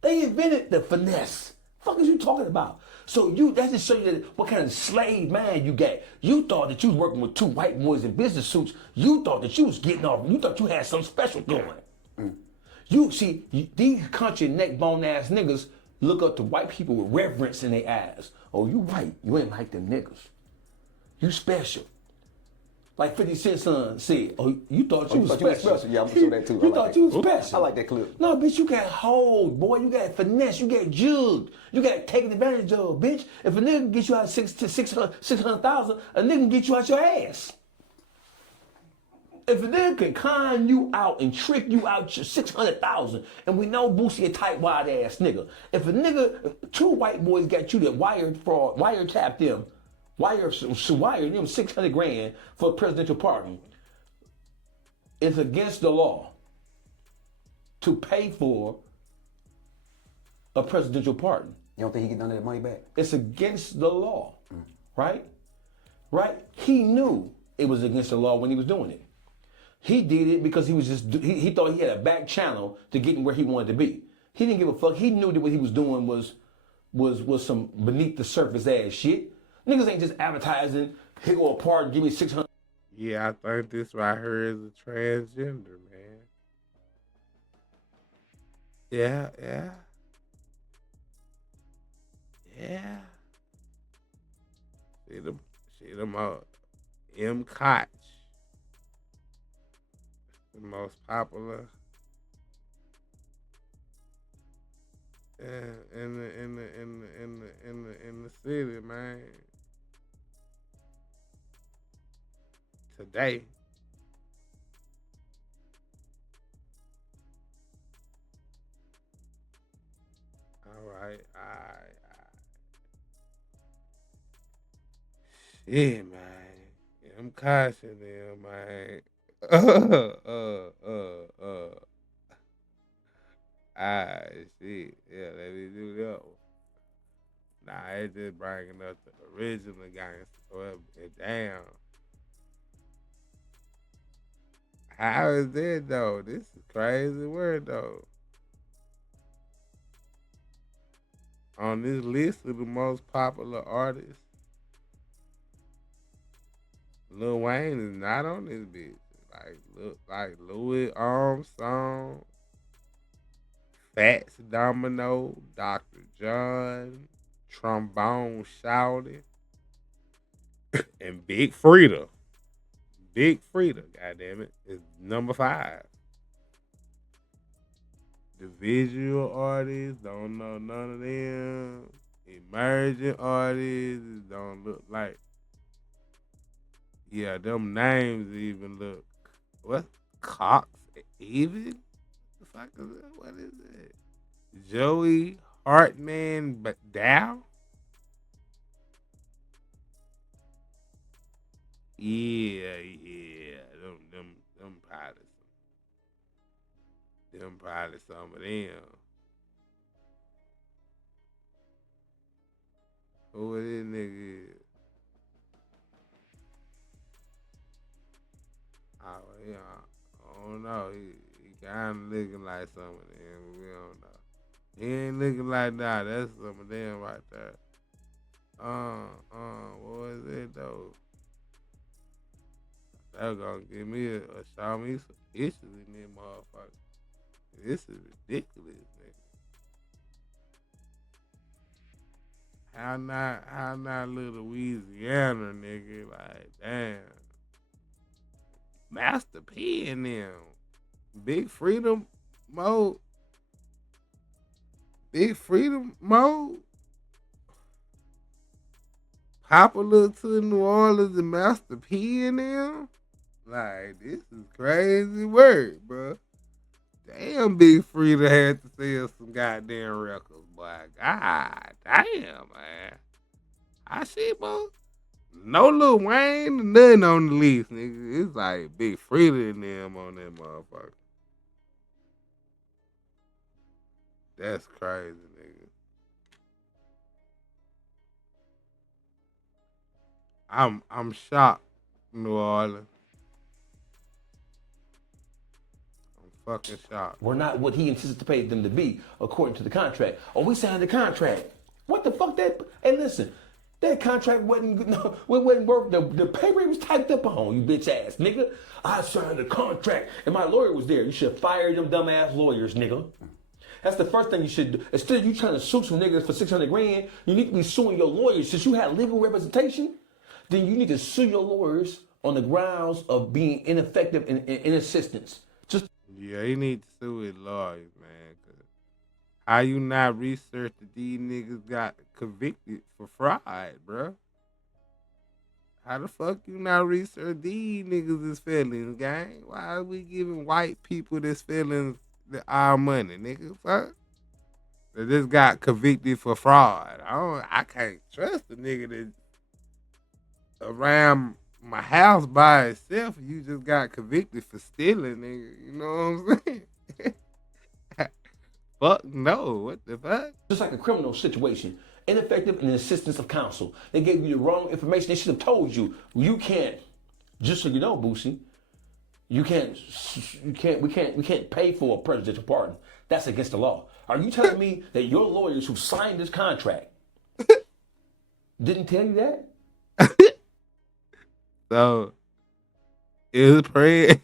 They invented the finesse. Fuck is you talking about? So that just show you what kind of slave mind you got. You thought that you was working with two white boys in business suits. You thought that you was getting off. You thought you had something special going. You see, these country neck bone ass niggas look up to white people with reverence in their eyes. Oh, you white. You ain't like them niggas. You special. Like 50 Cent son said, oh, you thought you was special. Yeah, I'm gonna show that too. You thought you was special. I like that clip. No, bitch, you got hold, boy. You got finesse. You got jugged. You got taken advantage of, bitch. If a nigga get you out 600,000, a nigga can get you out your ass. If a nigga can con you out and trick you out your 600,000, and we know Boosie a tight wide ass nigga. If a nigga, two white boys got you that wiretap them, wire them 600 grand for a presidential pardon, it's against the law to pay for a presidential pardon. You don't think he get none of that money back? It's against the law, right? Right? He knew it was against the law when he was doing it. He did it because he thought he had a back channel to getting where he wanted to be. He didn't give a fuck. He knew that what he was doing was some beneath the surface ass shit. Niggas ain't just advertising, here go a pardon, give me 600. Yeah, I think this right here is a transgender, man. Yeah. the most M. Koch, the most popular in the city, man. Today. All right. Yeah, man. I'm cautioning them, man. Ah, shit. Yeah, let me do that one. Nah, it's just bringing up the original gangster. Well, damn. How is that, though? This is crazy word, though. On this list of the most popular artists, Lil Wayne is not on this bitch. Like Louis Armstrong, Fats Domino, Dr. John, Trombone Shouty, and Big Frida. Big Frida, goddammit, is number 5. The visual artists, don't know none of them. Emerging artists, don't look like. Yeah, them names even look. What? Cox even? The fuck is that? What is it? Joey Hartman Dow? Yeah. Them probably some of them. Who this nigga is? Oh, yeah, I don't know. He kind of looking like some of them, but we don't know. He ain't looking like that. That's some of them right there. What was it though? They're gonna give me show me some issues in this motherfucker. This is ridiculous, nigga. How not little Louisiana, nigga? Like, damn. Master P in them. Big Freedom Mode. Big Freedom Mode. Popular to New Orleans and Master P in them. Like, this is crazy work, bro. Damn, Big Frida had to sell some goddamn records, boy. God damn, man. I see, bro. No Lil Wayne, nothing on the list, nigga. It's like Big Frida and them on that motherfucker. That's crazy, nigga. I'm shocked, New Orleans. Fucking shocked. Were not what he anticipated them to be according to the contract. Oh, we signed the contract. What the fuck that? Hey, listen, that contract wasn't worth the paper it was typed up on, you bitch ass nigga. I signed the contract and my lawyer was there. You should fire them dumbass lawyers, nigga. That's the first thing you should do. Instead of you trying to sue some niggas for 600 grand, you need to be suing your lawyers. Since you had legal representation, then you need to sue your lawyers on the grounds of being ineffective in assistance. Yeah, he need to sue his lawyers, man. Cause how you not research that these niggas got convicted for fraud, bro? How the fuck you not research these niggas is felons, gang? Why are we giving white people this felons our money, nigga? Fuck. They just got convicted for fraud. I can't trust the nigga that around my house by itself, you just got convicted for stealing, nigga. You know what I'm saying? Fuck no. What the fuck? Just like a criminal situation. Ineffective in the assistance of counsel. They gave you the wrong information. They should have told you. You can't, just so you know, Boosie, we can't pay for a presidential pardon. That's against the law. Are you telling me that your lawyers who signed this contract didn't tell you that? So if paying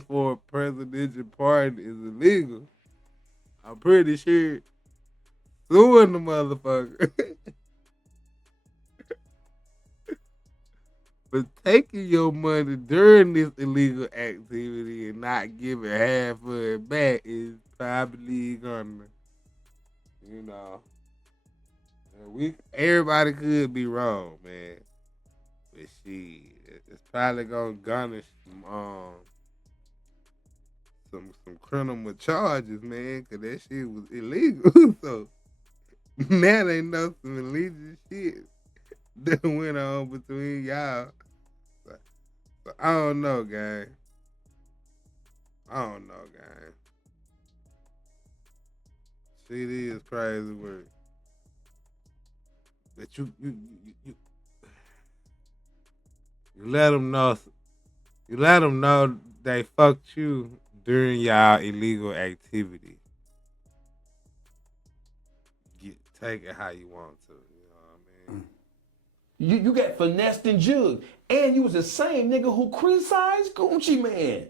for a presidential pardon is illegal, I'm pretty sure suing the motherfucker But taking your money during this illegal activity and not giving half of it back is probably gonna, you know, everybody could be wrong, man. But shit, it's probably gonna garnish some criminal charges, man, cause that shit was illegal. So now they know some illegal shit that went on between y'all. So I don't know, gang. Shit is crazy work. But you let them know. You let them know they fucked you during y'all illegal activity. Take it how you want to. You know what I mean? You got finessed and jugged. And you was the same nigga who criticized Gucci Mane.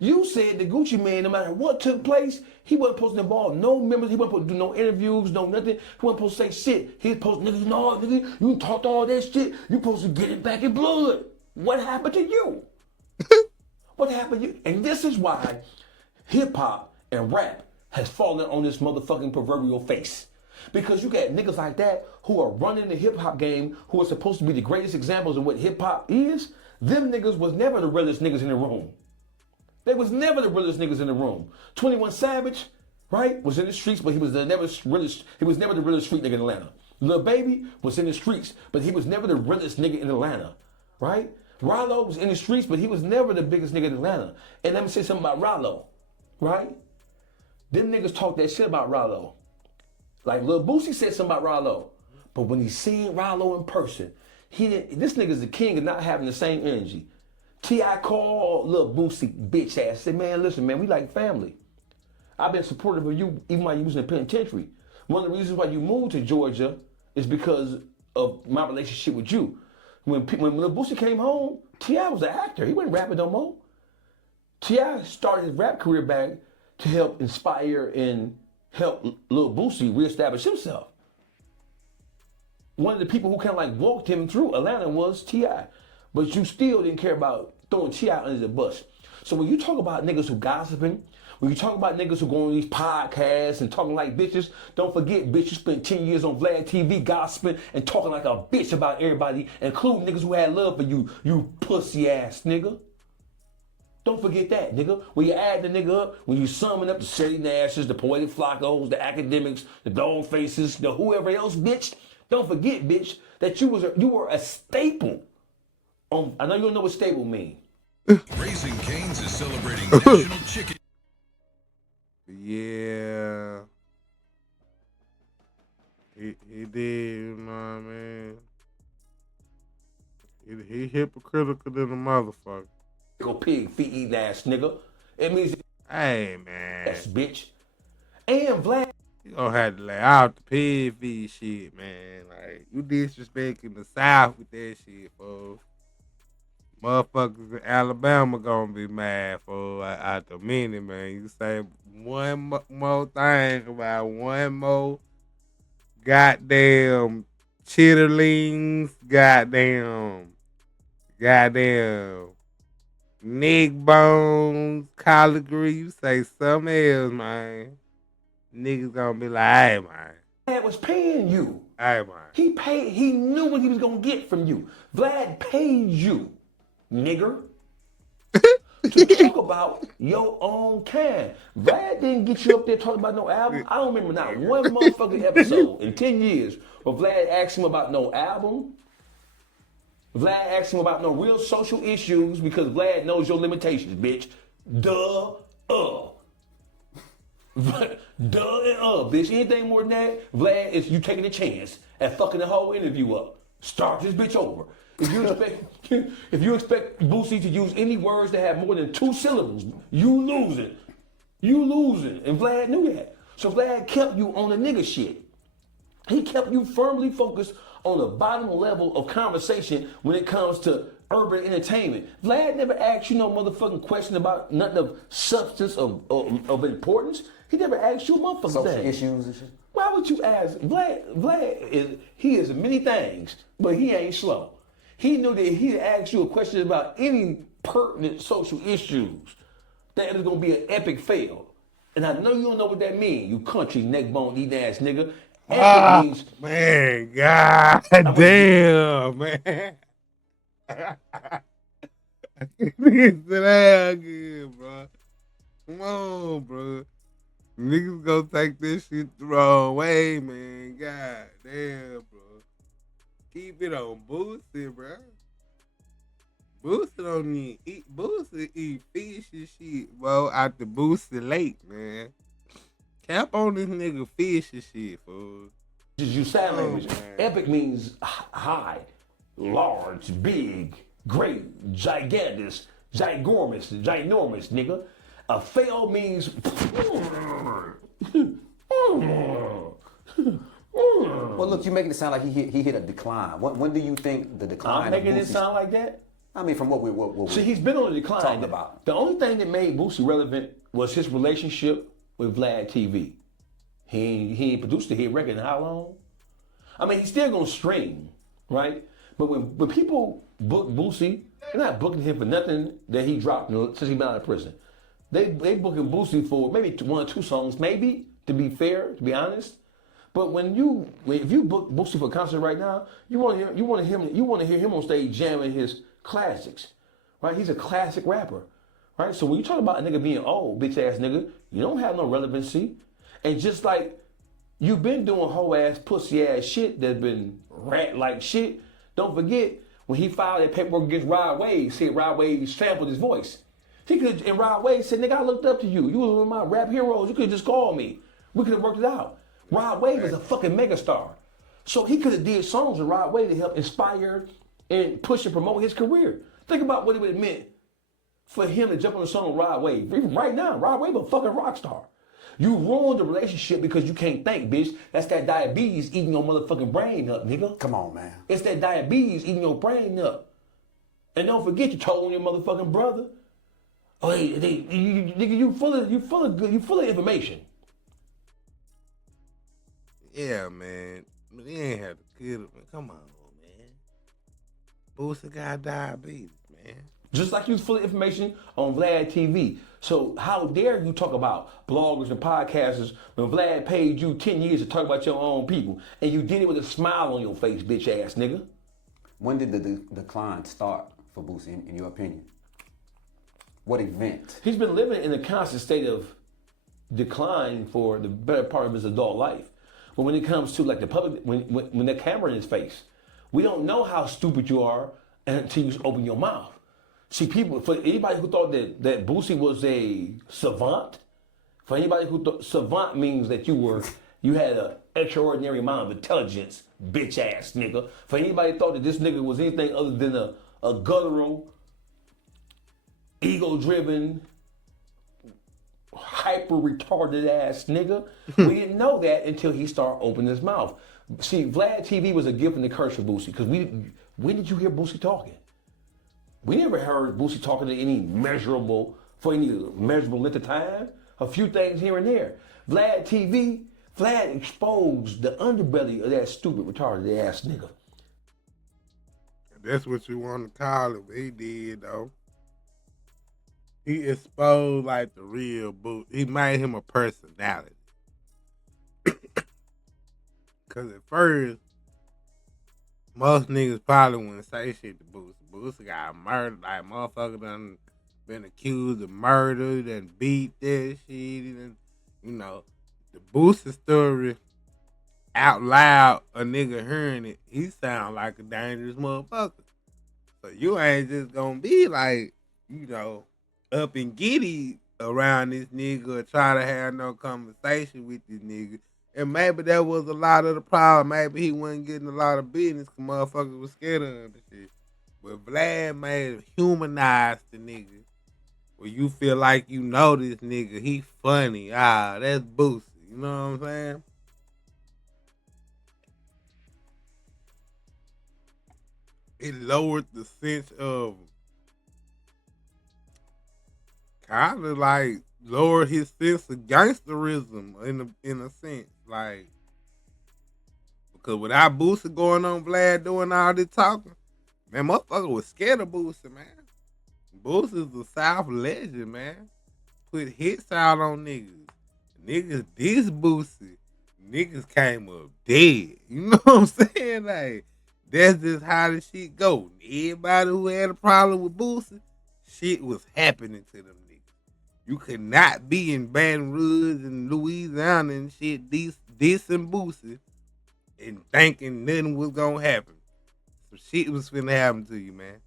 You said the Gucci Mane, no matter what took place, he wasn't supposed to involve no members. He wasn't supposed to do no interviews, no nothing. He wasn't supposed to say shit. He was supposed to, nigga, you talked all that shit. You supposed to get it back in blood. What happened to you? What happened to you? And this is why hip-hop and rap has fallen on this motherfucking proverbial face. Because you got niggas like that who are running the hip-hop game, who are supposed to be the greatest examples of what hip-hop is. Them niggas was never the realest niggas in the room. They was never the realest niggas in the room. 21 Savage, right, was in the streets, but he was never the realest street nigga in Atlanta. Lil Baby was in the streets, but he was never the realest nigga in Atlanta, right? Rollo was in the streets, but he was never the biggest nigga in Atlanta. And let me say something about Rollo, right? Them niggas talk that shit about Rollo. Like Lil Boosie said something about Rollo. But when he seen Rollo in person, this nigga's the king of not having the same energy. T.I. called Lil Boosie bitch ass. Said, man, listen, man, we like family. I've been supportive of you even while you was in the penitentiary. One of the reasons why you moved to Georgia is because of my relationship with you. When Lil Boosie came home, T.I. was an actor. He wasn't rapping no more. T.I. started his rap career back to help inspire and help Lil Boosie reestablish himself. One of the people who kind of like walked him through Atlanta was T.I. But you still didn't care about throwing T.I. under the bus. So when you talk about niggas who gossiping, when you talk about niggas who go on these podcasts and talking like bitches, don't forget, bitch, you spent 10 years on Vlad TV gossiping and talking like a bitch about everybody, including niggas who had love for you, you pussy ass nigga. Don't forget that, nigga. When you add the nigga up, when you summon up the Shady Nashes, the Poetic Flacos, the Academics, the Dawgfaces, the whoever else, bitch, don't forget, bitch, that you were a staple. I know you don't know what staple mean. Raising Cane's is celebrating National Chicken. Yeah. He did, you know what I mean? He hypocritical than a motherfucker. Go pig feet eating ass nigga. It means hey man. Yes, bitch. And Vlad. You gonna have to lay out the pig feet shit, man. Like, you disrespecting the South with that shit, fool. Motherfuckers in Alabama gonna be mad, fool. Out the minute, man. You say one more thing about one more goddamn chitterlings, goddamn neck bones, collard grease. You say something else, man. Niggas gonna be like, hey, man. Vlad was paying you. Hey, man. He knew what he was gonna get from you. Vlad paid you, nigger, to talk about your own kind. Vlad didn't get you up there talking about no album. I don't remember not one motherfucking episode in 10 years where Vlad asked him about no album. Vlad asked him about no real social issues because Vlad knows your limitations, bitch. Duh, bitch. Anything more than that, Vlad, is you taking a chance at fucking the whole interview up. Start this bitch over. If you expect Boosie to use any words that have more than 2 syllables, you losing. And Vlad knew that. So Vlad kept you on the nigga shit. He kept you firmly focused on the bottom level of conversation when it comes to urban entertainment. Vlad never asked you no motherfucking question about nothing of substance of importance. He never asked you a motherfucking Social thing. issues and shit. Why would you ask? Vlad is many things, but he ain't slow. He knew that he'd ask you a question about any pertinent social issues. That is gonna be an epic fail. And I know you don't know what that means, you country neckbone eating ass nigga. Epic means Man, god damn, man. Niggas said that again, bro. Come on, bro. Niggas gonna take this shit the wrong way, man. God damn, bro. Keep it on Boosie, bro. Boosie don't even eat. Boosie eat fish and shit, bro. Out the Boosie Lake, man. Cap on this nigga fish and shit, fool. just use sign language. Man. Epic means high, large, big, great, gigantic, ginormous, nigga. A fail means Well, look, you're making it sound like he hit a decline. When do you think the decline? I'm making of it sound like that. I mean, from what we See, he's been on a decline. talking about. The only thing that made Boosie relevant was his relationship with Vlad TV. He ain't produced a hit record in how long? I mean, he's still gonna stream, right? But when people book Boosie, they're not booking him for nothing that he dropped since he been out of prison. They booking Boosie for maybe 1 or 2 songs, maybe, to be fair, to be honest. But if you book Boosie for a concert right now, you want to hear him on stage jamming his classics, right? He's a classic rapper, right? So when you talk about a nigga being old, bitch ass nigga, you don't have no relevancy. And just like you've been doing hoe ass, pussy ass shit that's been rat like shit, don't forget when he filed that paperwork against Rod Wave, said Rod Wave sampled his voice. And Rod Wave said, nigga, I looked up to you. You was one of my rap heroes. You could have just called me. We could have worked it out. Rod Wave is a fucking megastar. So he could have did songs with Rod Wave to help inspire and push and promote his career. Think about what it would have meant for him to jump on the song with Rod Wave. Even right now, Rod Wave a fucking rock star. You ruined the relationship because you can't think, bitch. That's that diabetes eating your motherfucking brain up, nigga. Come on, man. It's that diabetes eating your brain up. And don't forget you told on your motherfucking brother. Oh, nigga, you full of information. Yeah, man. But he ain't have to kill him. Come on, man. Boosie got diabetes, man. Just like you was full of information on Vlad TV. So how dare you talk about bloggers and podcasters when Vlad paid you 10 years to talk about your own people and you did it with a smile on your face, bitch ass nigga? When did the decline start for Boosie, in your opinion? What event? He's been living in a constant state of decline for the better part of his adult life. But when it comes to like the public, when the camera in his face, we don't know how stupid you are until you open your mouth. See, people, for anybody who thought that Boosie was a savant, for anybody who thought savant means that you had an extraordinary amount of intelligence, bitch ass nigga. For anybody who thought that this nigga was anything other than a guttural, ego-driven, hyper retarded ass nigga, we didn't know that until he started opening his mouth. See, Vlad TV was a gift and a curse for Boosie because when did you hear Boosie talking? We never heard Boosie talking to any measurable length of time. A few things here and there. Vlad TV, Vlad exposed the underbelly of that stupid retarded ass nigga. That's what you want to call it. He did, though. He exposed like the real Boosie. He made him a personality. Cause at first, most niggas probably wouldn't say shit to Boosie. Boosie got murdered, like motherfucker done been accused of murder, done beat that shit, and the Boosie story out loud, a nigga hearing it, he sound like a dangerous motherfucker. So you ain't just gonna be like, up and giddy around this nigga or try to have no conversation with this nigga. And maybe that was a lot of the problem. Maybe he wasn't getting a lot of business because motherfuckers was scared of him and shit. But Vlad made humanize the nigga. Where you feel like you know this nigga. He funny. That's Boosie. You know what I'm saying? It lowered the sense of kind of like lowered his sense of gangsterism in a sense. Like, because without Boosie going on Vlad doing all this talking, Man, motherfucker was scared of Boosie, man. Boosie's a South legend, man. Put hits out on niggas. Niggas diss Boosie. Niggas came up dead. You know what I'm saying? Like, that's just how the shit go. Everybody who had a problem with Boosie, shit was happening to them niggas. You could not be in Baton Rouge and Louisiana and shit dissing Boosie and thinking nothing was gonna happen. Some shit was finna happen to you, man.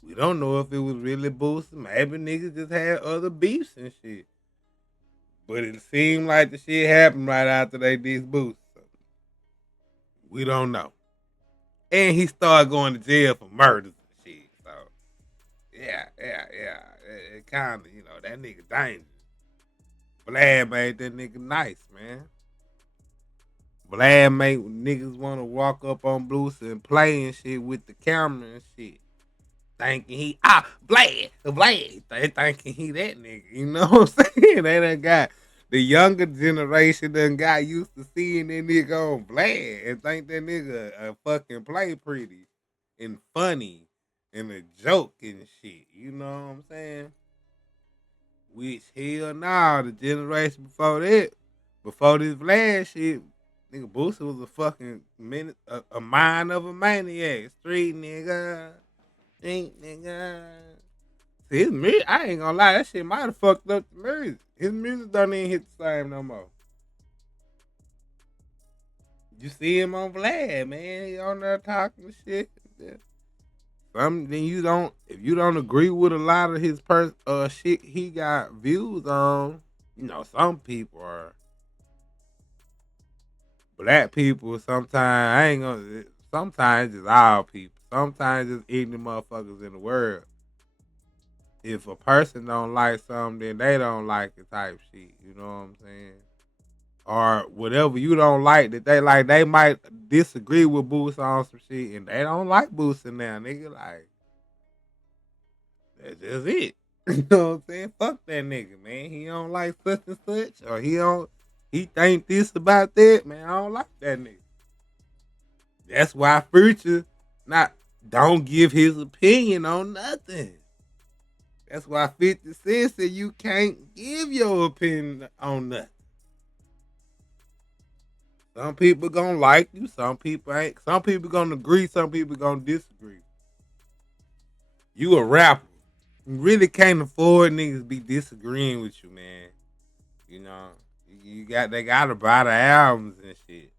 We don't know if it was really Boosie. Maybe niggas just had other beefs and shit. But it seemed like the shit happened right after they dissed Boosie. So we don't know. And he started going to jail for murders and shit. So, yeah. It kind of, that nigga dangerous. Vlad made that nigga nice, man. Vlad made niggas want to walk up on Boosie and play and shit with the camera and shit. Thinking he, Vlad. They thinking he that nigga. You know what I'm saying? They done got, the younger generation done got used to seeing that nigga on Vlad and think that nigga a fucking play pretty and funny and a joke and shit. You know what I'm saying? Which, hell nah, the generation before that, before this Vlad shit, nigga Boosie was a fucking a mind of a maniac. Street nigga. Nigga. See, his music, I ain't gonna lie, that shit might have fucked up the music. His music don't even hit the same no more. You see him on Vlad, man. He on there talking shit. Then if you don't agree with a lot of his shit he got views on, some people are black people. Sometimes it's all people. Sometimes it's ignorant motherfuckers in the world. If a person don't like something, then they don't like it type shit. You know what I'm saying? Or whatever you don't like that they like, they might disagree with Boosie on some shit and they don't like Boosie now, nigga. Like, that's just it. You know what I'm saying? Fuck that nigga, man. He don't like such and such, or he think this about that, man. I don't like that nigga. That's why Future don't give his opinion on nothing. That's why 50 Cent said you can't give your opinion on nothing. Some people gonna like you, some people ain't. Some people gonna agree, some people gonna disagree. You a rapper. You really can't afford niggas to be disagreeing with you, man. They gotta buy the albums and shit.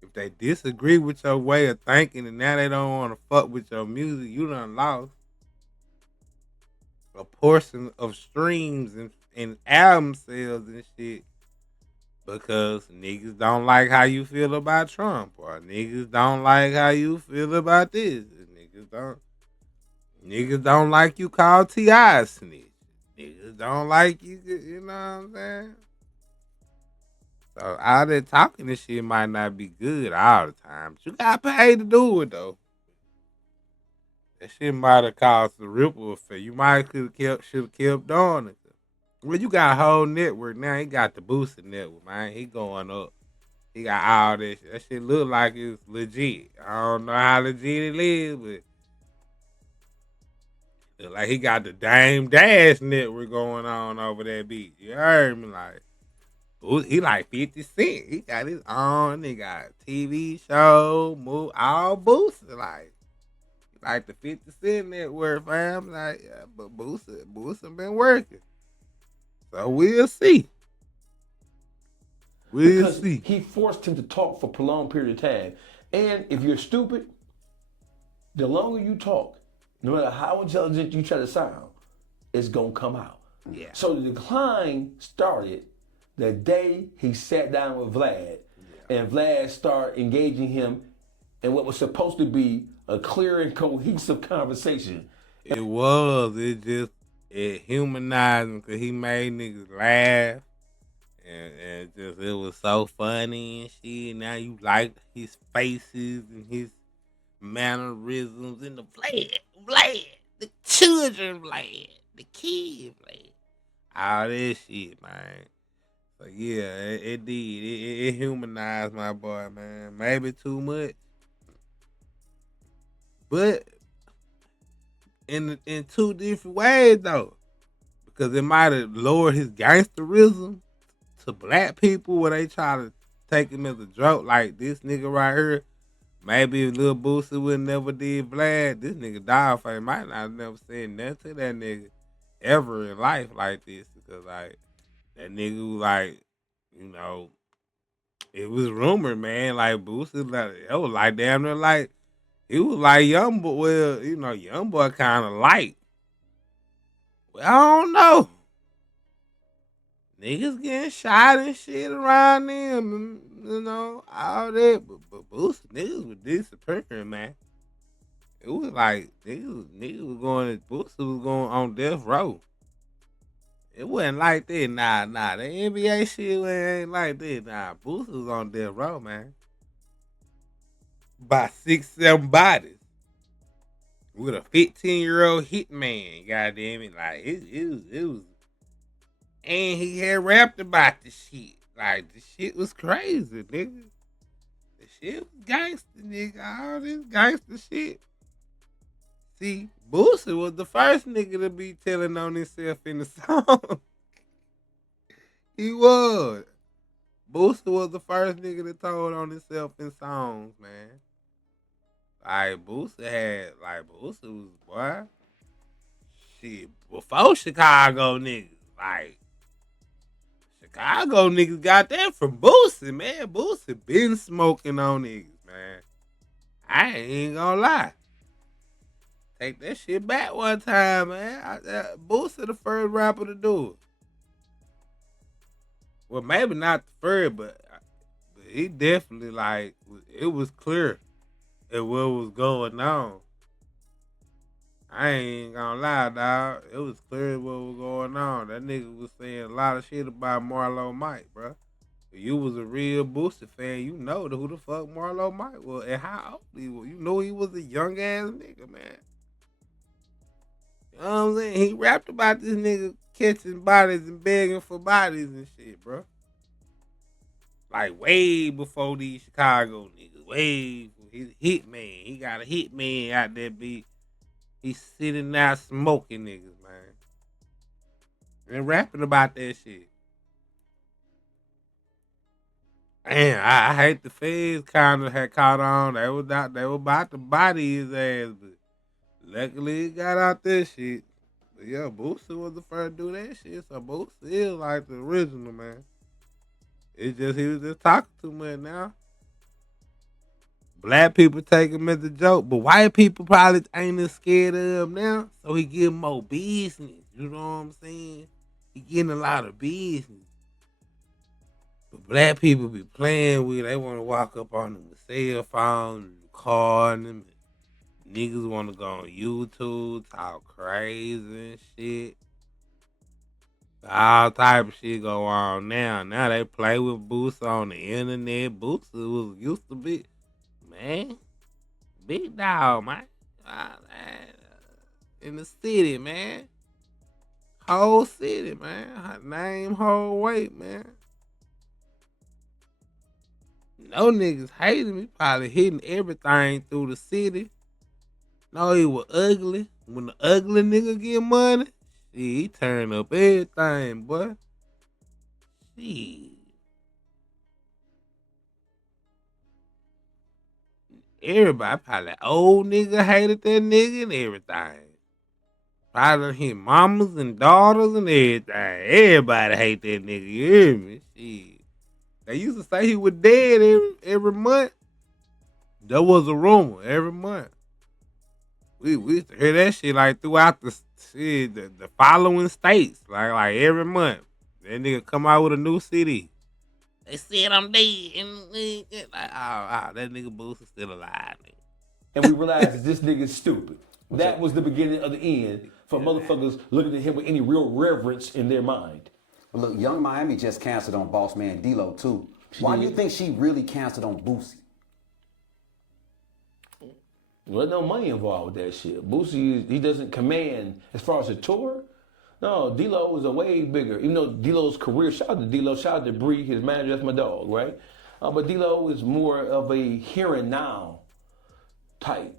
If they disagree with your way of thinking and now they don't want to fuck with your music, you done lost a portion of streams and album sales and shit. Because niggas don't like how you feel about Trump, or niggas don't like how you feel about this. Niggas don't like you call T.I. snitch. Niggas don't like you, you know what I'm saying? So all that talking this shit might not be good all the time. But you got paid to do it though. That shit might have caused a ripple effect. You might should have kept doing it. Well, you got a whole network now. He got the Boosie network, man. He going up. He got all that shit. That shit look like it's legit. I don't know how legit it is, but look like he got the Dame Dash network going on over that beat. You heard me? Like, he like 50 Cent. He got his own. He got TV show, all Boosie. Like the 50 Cent network, fam. Like, yeah, but Boosie been working. So we'll see. Because he forced him to talk for a prolonged period of time. And if you're stupid, the longer you talk, no matter how intelligent you try to sound, it's going to come out. Yeah. So the decline started the day he sat down with Vlad, and Vlad started engaging him in what was supposed to be a clear and cohesive conversation. It was. It humanized him because he made niggas laugh. And it was so funny and shit. Now you like his faces and his mannerisms and the Vlad, the children Vlad, the kid Vlad. All that shit, man. So yeah, it did. It humanized my boy, man. Maybe too much. But in two different ways though, because it might have lowered his gangsterism to black people where they try to take him as a joke. Like this nigga right here, maybe if Lil Boosie would never did Vlad, this nigga Dawgface might not have never said nothing to that nigga ever in life like this, because like that nigga like, you know, it was rumored, man, like Boosie, like it was like damn near like he was like young boy. Well, you know, young boy kind of light. Well, I don't know. Niggas getting shot and shit around them, and, you know, all that. But Boosie, niggas was disappearing, man. It was like niggas was going. Boosie was going on death row. It wasn't like that, nah. The NBA shit ain't like that, nah. Boosie was on death row, man. By 6-7 bodies. With a 15-year-old hitman, goddamn it. Like, it was. And he had rapped about the shit. Like, the shit was crazy, nigga. The shit was gangster, nigga. All this gangster shit. See, Boosie was the first nigga to be telling on himself in the song. He was. Boosie was the first nigga that told on himself in songs, man. Like, Boosie was, boy, shit, before Chicago niggas. Like, Chicago niggas got that from Boosie, man. Boosie been smoking on niggas, man. I ain't gonna lie. Take that shit back one time, man. Boosie the first rapper to do it. Well, maybe not the first, but he definitely, like, it was clear at what was going on. I ain't gonna lie, dog. It was clear what was going on. That nigga was saying a lot of shit about Marlo Mike, bro. If you was a real Boosie fan, you know who the fuck Marlo Mike was and how old he was. You know he was a young ass nigga, man. You know what I'm saying? He rapped about this nigga catching bodies and begging for bodies and shit, bro. Like way before these Chicago niggas. Way before. He's a hitman. He got a hitman out there, be. He's sitting there smoking niggas, man. And rapping about that shit. Man, I hate the feds kind of had caught on. They were about to body his ass, but luckily he got out this shit. But yeah, Boosie was the first to do that shit, so Boosie is like the original, man. It's just he was just talking too much now. Black people take him as a joke, but white people probably ain't as scared of him now, so he getting more business. You know what I'm saying? He getting a lot of business. But black people be playing with it. They want to walk up on them with cell phones and recording them. Niggas want to go on YouTube, talk crazy and shit. All type of shit go on now. Now they play with Boosie on the internet. Boosie was used to be, man, big dog, man. In the city, man. Whole city, man. Name, whole weight, man. No niggas hated me. Probably hitting everything through the city. No, he was ugly. When the ugly nigga get money, shit, he turn up everything, boy. Shit. Everybody, probably old nigga hated that nigga and everything. Probably his mamas and daughters and everything. Everybody hate that nigga, you hear me? Shit. They used to say he was dead every month. There was a rumor every month. We used to hear that shit like throughout the following states. Like every month. That nigga come out with a new CD. They said I'm dead. And like, that nigga Boosie still alive, nigga. And we realized that this nigga's stupid. That was the beginning of the end for motherfuckers looking at him with any real reverence in their mind. Well, look, Young Miami just canceled on Boss Man D-Lo too. Why do you think she really canceled on Boosie? There's no money involved with that shit. Boosie, he doesn't command as far as a tour. No, D-Lo was a way bigger. Even though D-Lo's career, shout out to D-Lo, shout out to Bree, his manager, that's my dog, right? But D-Lo is more of a here and now type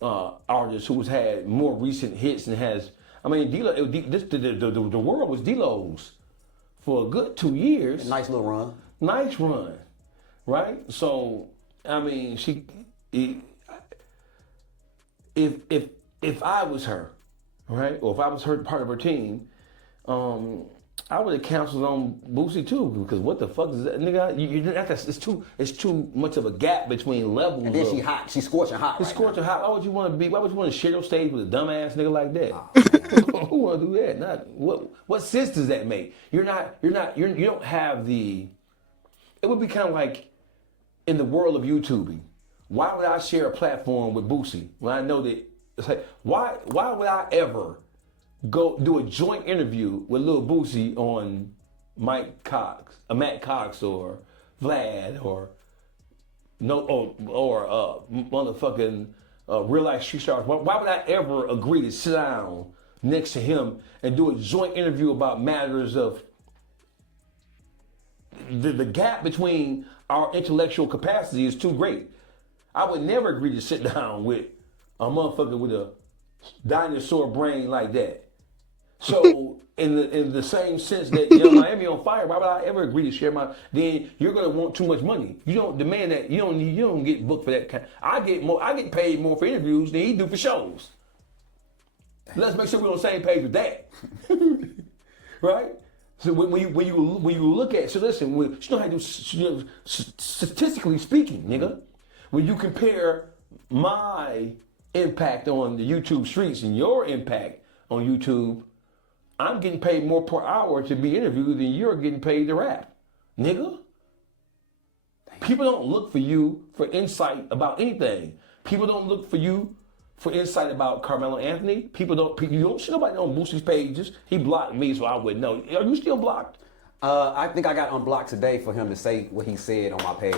artist who's had more recent hits and has. I mean, the world was D-Lo's for a good 2 years. Nice little run. Nice run, right? So I mean, if I was her, right, or if I was her part of her team, I would have counseled on Boosie too, because what the fuck is that, nigga? It's too much of a gap between levels. And then she hot. She's scorching hot. She's scorching hot. Why would you want to share your stage with a dumbass nigga like that? Who want to do that? Not what sense does that make? You don't have the. It would be kind of like in the world of YouTubing. Why would I share a platform with Boosie when I know that it's like why would I ever go do a joint interview with Lil Boosie on Matt Cox or Vlad or motherfucking Real Life Street Stars? Why would I ever agree to sit down next to him and do a joint interview about matters of the gap between our intellectual capacity is too great. I would never agree to sit down with a motherfucker with a dinosaur brain like that. So in the same sense that Young Miami on fire, why would I ever agree to share my? Then you're gonna want too much money. You don't demand that. You don't get booked for that kind. I get paid more for interviews than he do for shows. Let's make sure we're on the same page with that, right? So when you look at, so listen, you know how to do, statistically speaking, nigga, when you compare my impact on the YouTube streets and your impact on YouTube, I'm getting paid more per hour to be interviewed than you're getting paid to rap, nigga. People don't look for you for insight about anything. People don't look for you for insight about Carmelo Anthony. You don't see nobody on Boosie's pages. He blocked me, so I wouldn't know. Are you still blocked? I think I got unblocked today for him to say what he said on my page.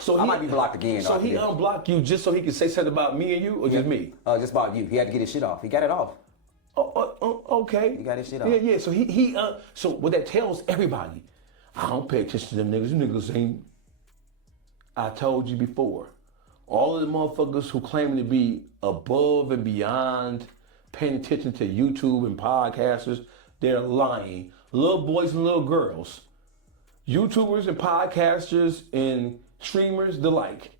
So I might be blocked again. So he unblocked you just so he could say something about me and you, or just me? Just about you. He had to get his shit off. He got it off. Okay. He got his shit off. Yeah. So he so what that tells everybody, I don't pay attention to them niggas. Them niggas ain't. I told you before. All of the motherfuckers who claim to be above and beyond paying attention to YouTube and podcasters, they're lying. Little boys and little girls, YouTubers and podcasters and streamers, the like,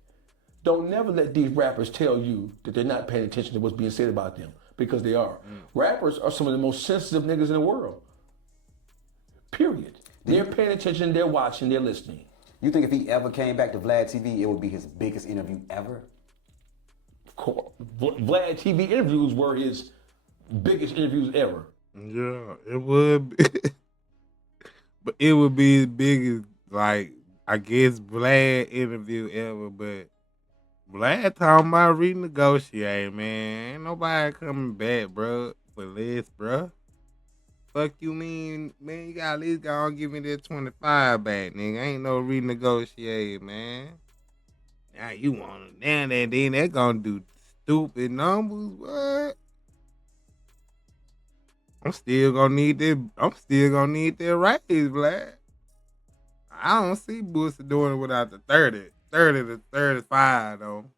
don't never let these rappers tell you that they're not paying attention to what's being said about them, because they are. Rappers are some of the most sensitive niggas in the world. Period. They're paying attention, they're watching, they're listening. You think if he ever came back to Vlad TV, it would be his biggest interview ever? Of course. Vlad TV interviews were his biggest interviews ever. Yeah, it would be. But it would be the biggest, like, I guess, Vlad interview ever. But Vlad talking about renegotiate, man. Ain't nobody coming back, bro, for less, bro. Fuck you mean, man, you gotta at least go and give me that 25 back, nigga. Ain't no renegotiate, man. Now you want it down there, then they gonna do stupid numbers, what? I'm still gonna need that raise, Vlad. I don't see Boosie doing it without the 30 to 35, though.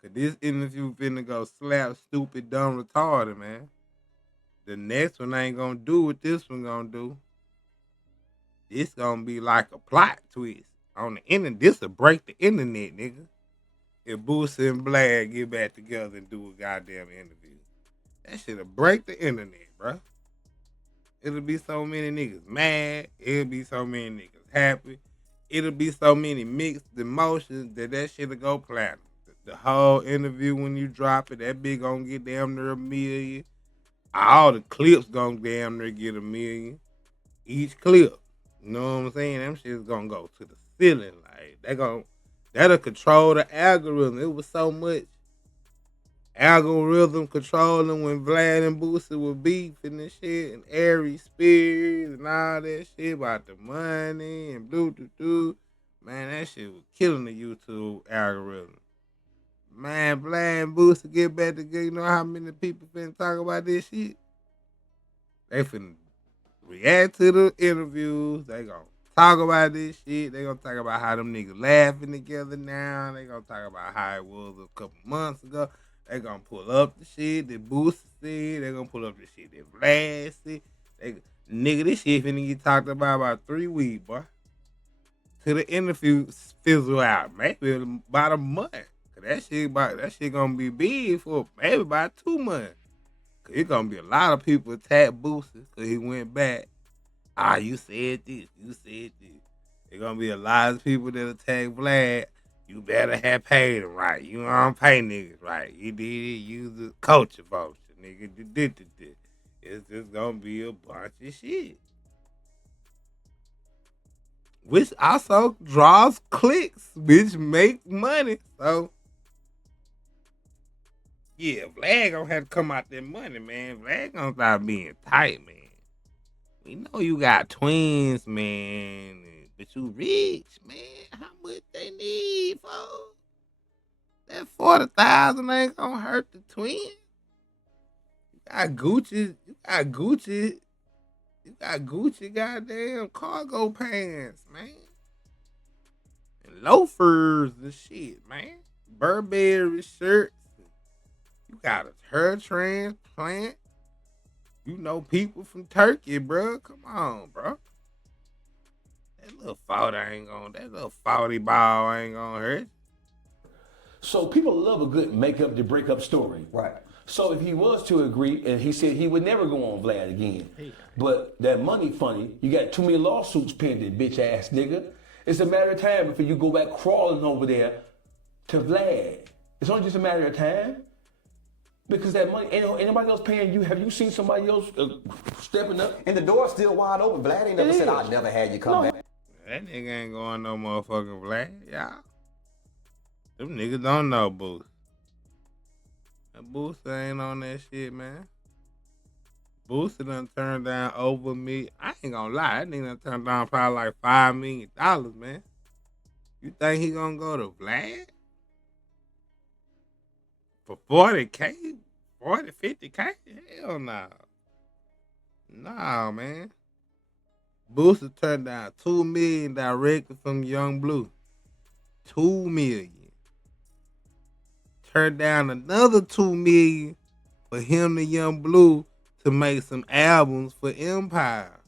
Cause this interview finna go slap stupid, dumb, retarded, man. The next one ain't gonna do what this one gonna do. This gonna be like a plot twist on the internet. This'll break the internet, nigga. If Boosie and Vlad get back together and do a goddamn interview, that shit'll break the internet, bro. It'll be so many niggas mad. It'll be so many niggas happy. It'll be so many mixed emotions that shit'll go platinum. The whole interview, when you drop it, that bitch gonna get damn near 1 million. All the clips gonna damn near get 1 million. Each clip. You know what I'm saying? Them shit's gonna go to the ceiling. Like, that'll control the algorithm. It was so much algorithm controlling when Vlad and Boosie were beefing and shit, and Aries Spears and all that shit about the money and blue. Man, that shit was killing the YouTube algorithm. Man, Vlad and Boosie get back together. You know how many people finna talk about this shit? They finna react to the interviews. They gonna talk about this shit. They gonna talk about how them niggas laughing together now. They gonna talk about how it was a couple months ago. They gonna pull up the shit that Boosie said. They gonna pull up the shit that Vlad said. Nigga, this shit finna get talked about 3 weeks, boy. Till the interview fizzle out. Maybe about a month. Cause that shit gonna be big for maybe about 2 months. Cause it's gonna be a lot of people attack Boosie cause he went back. You said this. You said this. There's gonna be a lot of people that attack Vlad. You better have paid him right. You don't pay niggas right. You did it. You the culture voucher, nigga. You did this. It's just gonna be a bunch of shit. Which also draws clicks, which make money. So, yeah, Vlad gonna have to come out that money, man. Vlad gonna start being tight, man. We know you got twins, man, but you rich, man. How much they need, folks? That 40,000 ain't gonna hurt the twins. You got Gucci, goddamn cargo pants, man, and loafers and shit, man. Burberry shirts. You got a hair transplant. You know people from Turkey, bro. Come on, bro. That little 40 ball ain't gonna hurt. So people love a good make-up to break up story. Right. So if he was to agree, and he said he would never go on Vlad again, but that money funny, you got too many lawsuits pending, bitch ass nigga. It's a matter of time before you go back crawling over there to Vlad. It's only just a matter of time. Because that money, ain't nobody else paying you. Have you seen somebody else stepping up? And the door's still wide open. Vlad ain't never said, I never had you come back. That nigga ain't going no motherfucking Vlad, y'all. Them niggas don't know Boosie. That Boosie ain't on that shit, man. Boosie done turned down over me. I ain't gonna lie, that nigga done turned down probably like $5 million, man. You think he gonna go to Vlad? For 40K? 40, 50K? Hell no. Nah, man. Boosie turned down $2 million directly from Young Blue. $2 million. Turned down another $2 million for him and Young Blue to make some albums for Empire.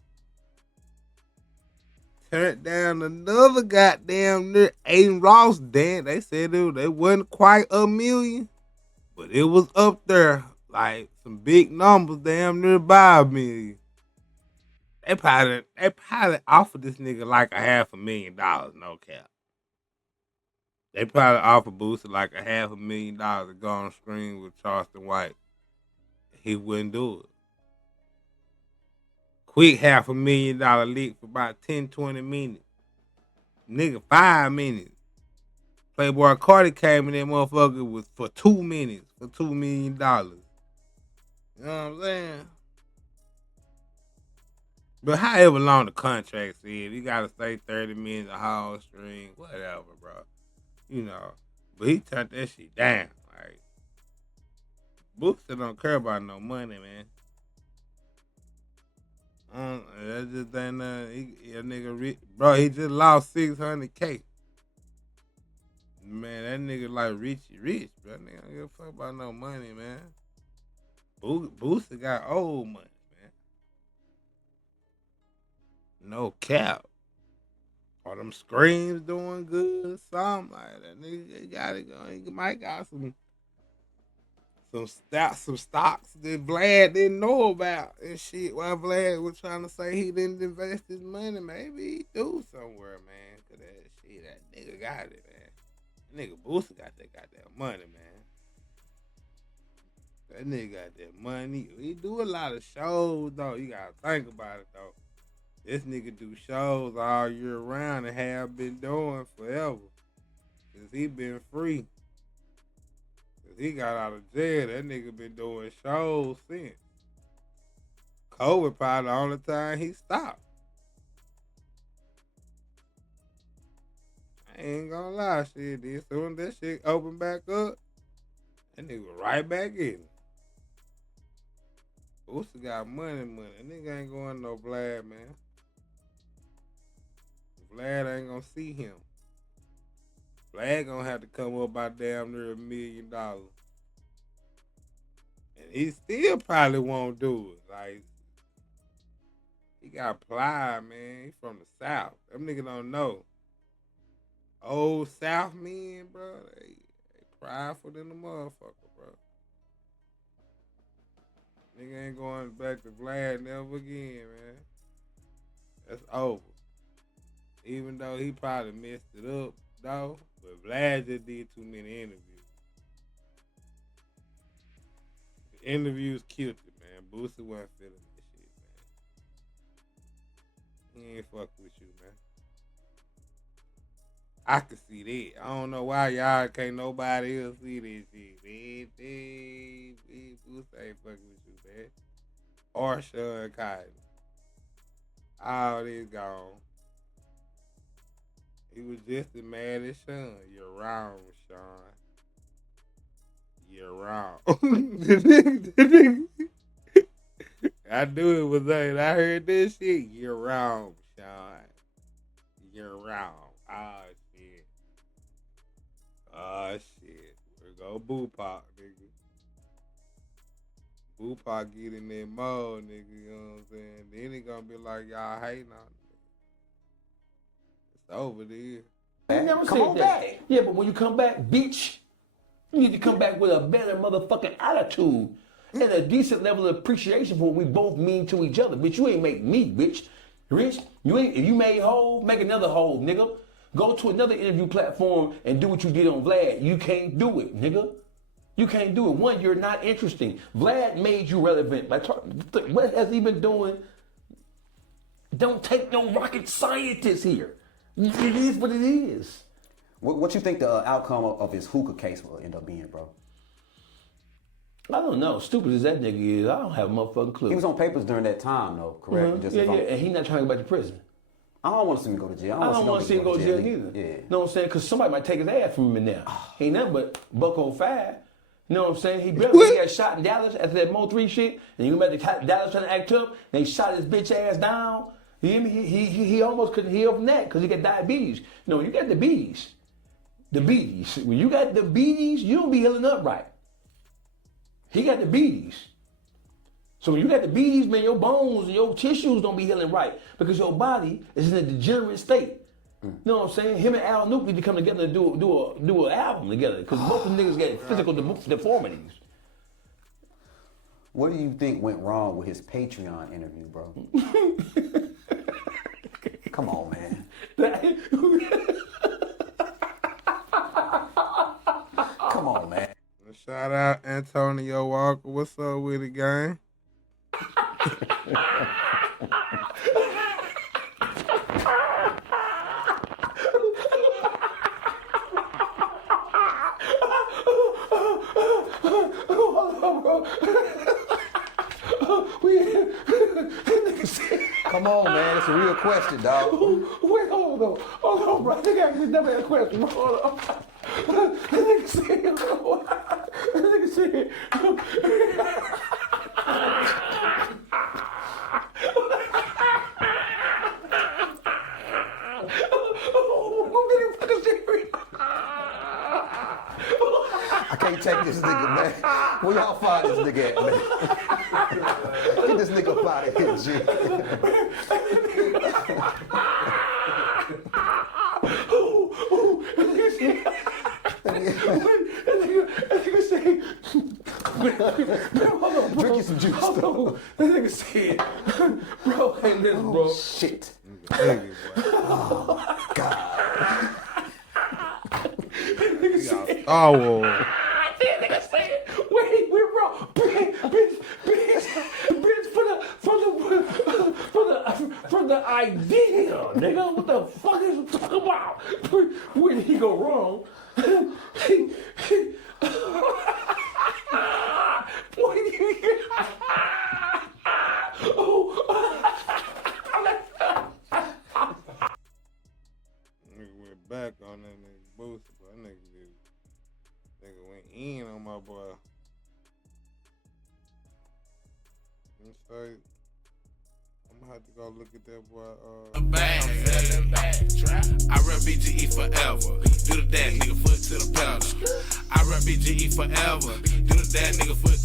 Turned down another goddamn near Aiden Ross. Damn, they said they wasn't quite $1 million. But it was up there, like some big numbers, damn near $5 million. They probably offered this nigga like $500,000, no cap. They probably offered Boosie like $500,000 to go on screen with Charleston White. He wouldn't do it. Quick $500,000 leak for about 10, 20 minutes. Nigga, 5 minutes. Playboy Cardi came in that motherfucker with for 2 minutes for $2 million. You know what I'm saying? But however long the contract said, you gotta stay 30 minutes a whole string, whatever, bro. You know. But he turned that shit down. Like, Boosie don't care about no money, man. That just ain't he a nigga rich. Bro, he just lost $600K. Man, that nigga like Richie Rich, bro. That nigga don't give a fuck about no money, man. Boosie got old money, man. No cap. Are them screams doing good? Something like that. Nigga got it going. He might got some stocks that Vlad didn't know about and shit. While Vlad was trying to say he didn't invest his money, maybe he do somewhere, man. Cause that nigga got it, man. Nigga Boosie got that goddamn money, man. That nigga got that money. He do a lot of shows, though. You gotta think about it, though. This nigga do shows all year round and have been doing forever. Since he been free. Since he got out of jail, that nigga been doing shows since. COVID probably the only time he stopped. I ain't gonna lie, shit. As soon as that shit open back up, that nigga right back in. Boosie got money. That nigga ain't going no Vlad, man. Vlad ain't gonna see him. Vlad gonna have to come up by damn near $1 million. And he still probably won't do it. Like, he got pride, man. He from the South. Them niggas don't know. Old South men, bro, they prideful than the motherfucker, bro. Nigga ain't going back to Vlad never again, man. That's over. Even though he probably messed it up, though, but Vlad just did too many interviews. The interviews killed it, man. Boosie wasn't feeling that shit, man. He ain't fuck with you, man. I can see that. I don't know why y'all can't nobody else see this shit, man. Boosie ain't fucking with you, man. Or Sean Kylie. All this gone. He was just as mad as Sean. You're wrong, Sean. You're wrong. I knew it was that. I heard this shit. You're wrong, Sean. You're wrong. Oh, shit. Oh, shit. We go Boopak, nigga. Boopak get in that mode, nigga. You know what I'm saying? Then he gonna be like, y'all hating on me. It's over there. I never Come said on that. back. Yeah, but when you come back, bitch, you need to come back with a better motherfucking attitude and a decent level of appreciation for what we both mean to each other. Bitch, you ain't make me, bitch. Rich, you ain't. If you made whole, make another whole, nigga. Go to another interview platform and do what you did on Vlad. You can't do it, nigga. You can't do it. One, you're not interesting. Vlad made you relevant. What has he been doing? Don't take no rocket scientist here. It is what it is. What you think the outcome of his hookah case will end up being, bro? I don't know. Stupid as that nigga is, I don't have a motherfucking clue. He was on papers during that time, though, correct? Yeah, and he not trying to go back to prison. I don't want to see him go to jail. I don't want to see him go to jail either. Yeah. You know what I'm saying? Because somebody might take his ass from him now. He ain't nothing but $105. You know what I'm saying? He got shot in Dallas after that Mo 3 shit. And you remember Dallas trying to act up. And they shot his bitch ass down. You hear me? He almost couldn't heal from that because he got diabetes. No, you got the beaties. The beaties. When you got the beaties, you don't be healing up right. He got the beaties. So when you got the beaties, man, your bones and your tissues don't be healing right because your body is in a degenerate state. You know what I'm saying? Him and Al Nuke need to come together and do an album together because both of them niggas got physical deformities. What do you think went wrong with his Patreon interview, bro? Come on, man. Come on, man. Shout out Antonio Walker. What's up with it, gang? Come on, man. It's a real question, dog. Wait, hold on, bro. We never had a question. Hold on. That nigga said, I can't take this nigga, man. Where y'all find this nigga at, man? Get this nigga up out of here, G. Drink you some juice. Hold on. That nigga said, bro, hey, listen, bro. Shit. Oh, God. Star Wars. That nigga said, wait, we're wrong. Bitch, for the idea, nigga. What the fuck is you talking about? Where did he go wrong? Nigga went back on that nigga Boosie, but that nigga went in on my boy. I'm gonna have to go look at that boy. Bag, selling back, forever. Do the dash, nigga, foot to the pedal. I rap BGE forever. Do the dash, nigga, foot